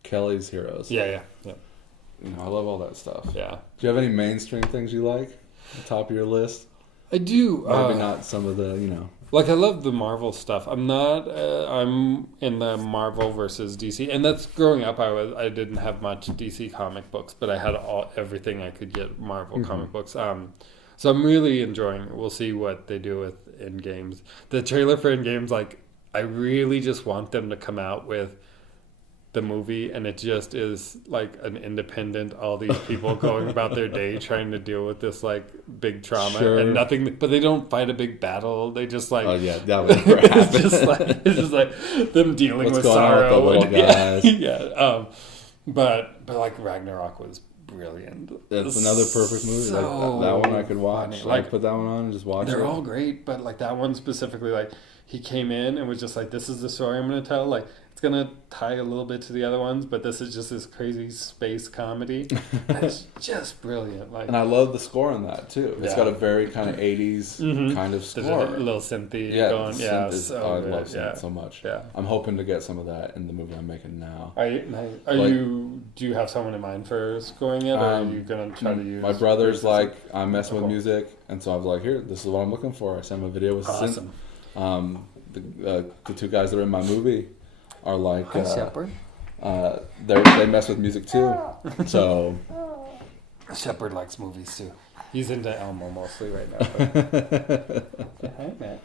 Kelly's Heroes. Yeah. You know, I love all that stuff. Yeah. Do you have any mainstream things you like? On top of your list? I do. Maybe not some of the, Like, I love the Marvel stuff. I'm not. I'm in the Marvel versus DC, and that's growing up. I didn't have much DC comic books, but I had everything I could get Marvel comic books. So I'm really enjoying it. We'll see what they do with Endgames. The trailer for Endgames, like, I really just want them to come out with the movie, and it just is like an independent, all these people going about their day trying to deal with this like big trauma and nothing, but they don't fight a big battle. They just like, oh yeah, that would never happen. it's just like them dealing What's with going sorrow. on with the little guys? Yeah. But like Ragnarok was brilliant. It's another perfect movie. So that one I could watch. funny. Like put that one on and just watch it. They're all great, but like that one specifically, like he came in and was just like, this is the story I'm going to tell. Like, it's going to tie a little bit to the other ones, but this is just this crazy space comedy. It's just brilliant. Like, and I love the score in that, too. It's got a very kind of 80s kind of score. There's a little synthy going. Yeah, I love synth so much. Yeah. I'm hoping to get some of that in the movie I'm making now. Do you have someone in mind for scoring it, or are you going to try to use... My brother's like, I'm messing with music, and so I was like, here, this is what I'm looking for. I sent him a video with awesome. The two guys that are in my movie are like Shepard. They mess with music too. So Shepard likes movies too. He's into Elmo mostly right now. Hi, Matt.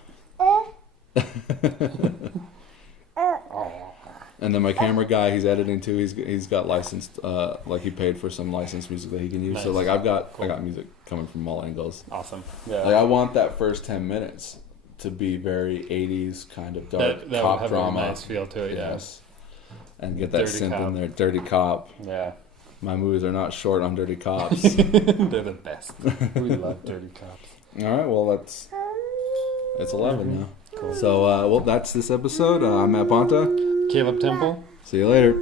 And then my camera guy, he's editing too. He's got licensed, like he paid for some licensed music that he can use. Nice. So like I got music coming from all angles. Awesome. Yeah. Like I want that first 10 minutes to be very 80s kind of dark that cop have drama. A nice feel to it, yes. And get that synth in there, dirty cop. Yeah. My movies are not short on dirty cops. They're the best. We love dirty cops. All right, well it's 11 now. Cool. So that's this episode. I'm Matt Bonta. Kaleb Temple. See you later.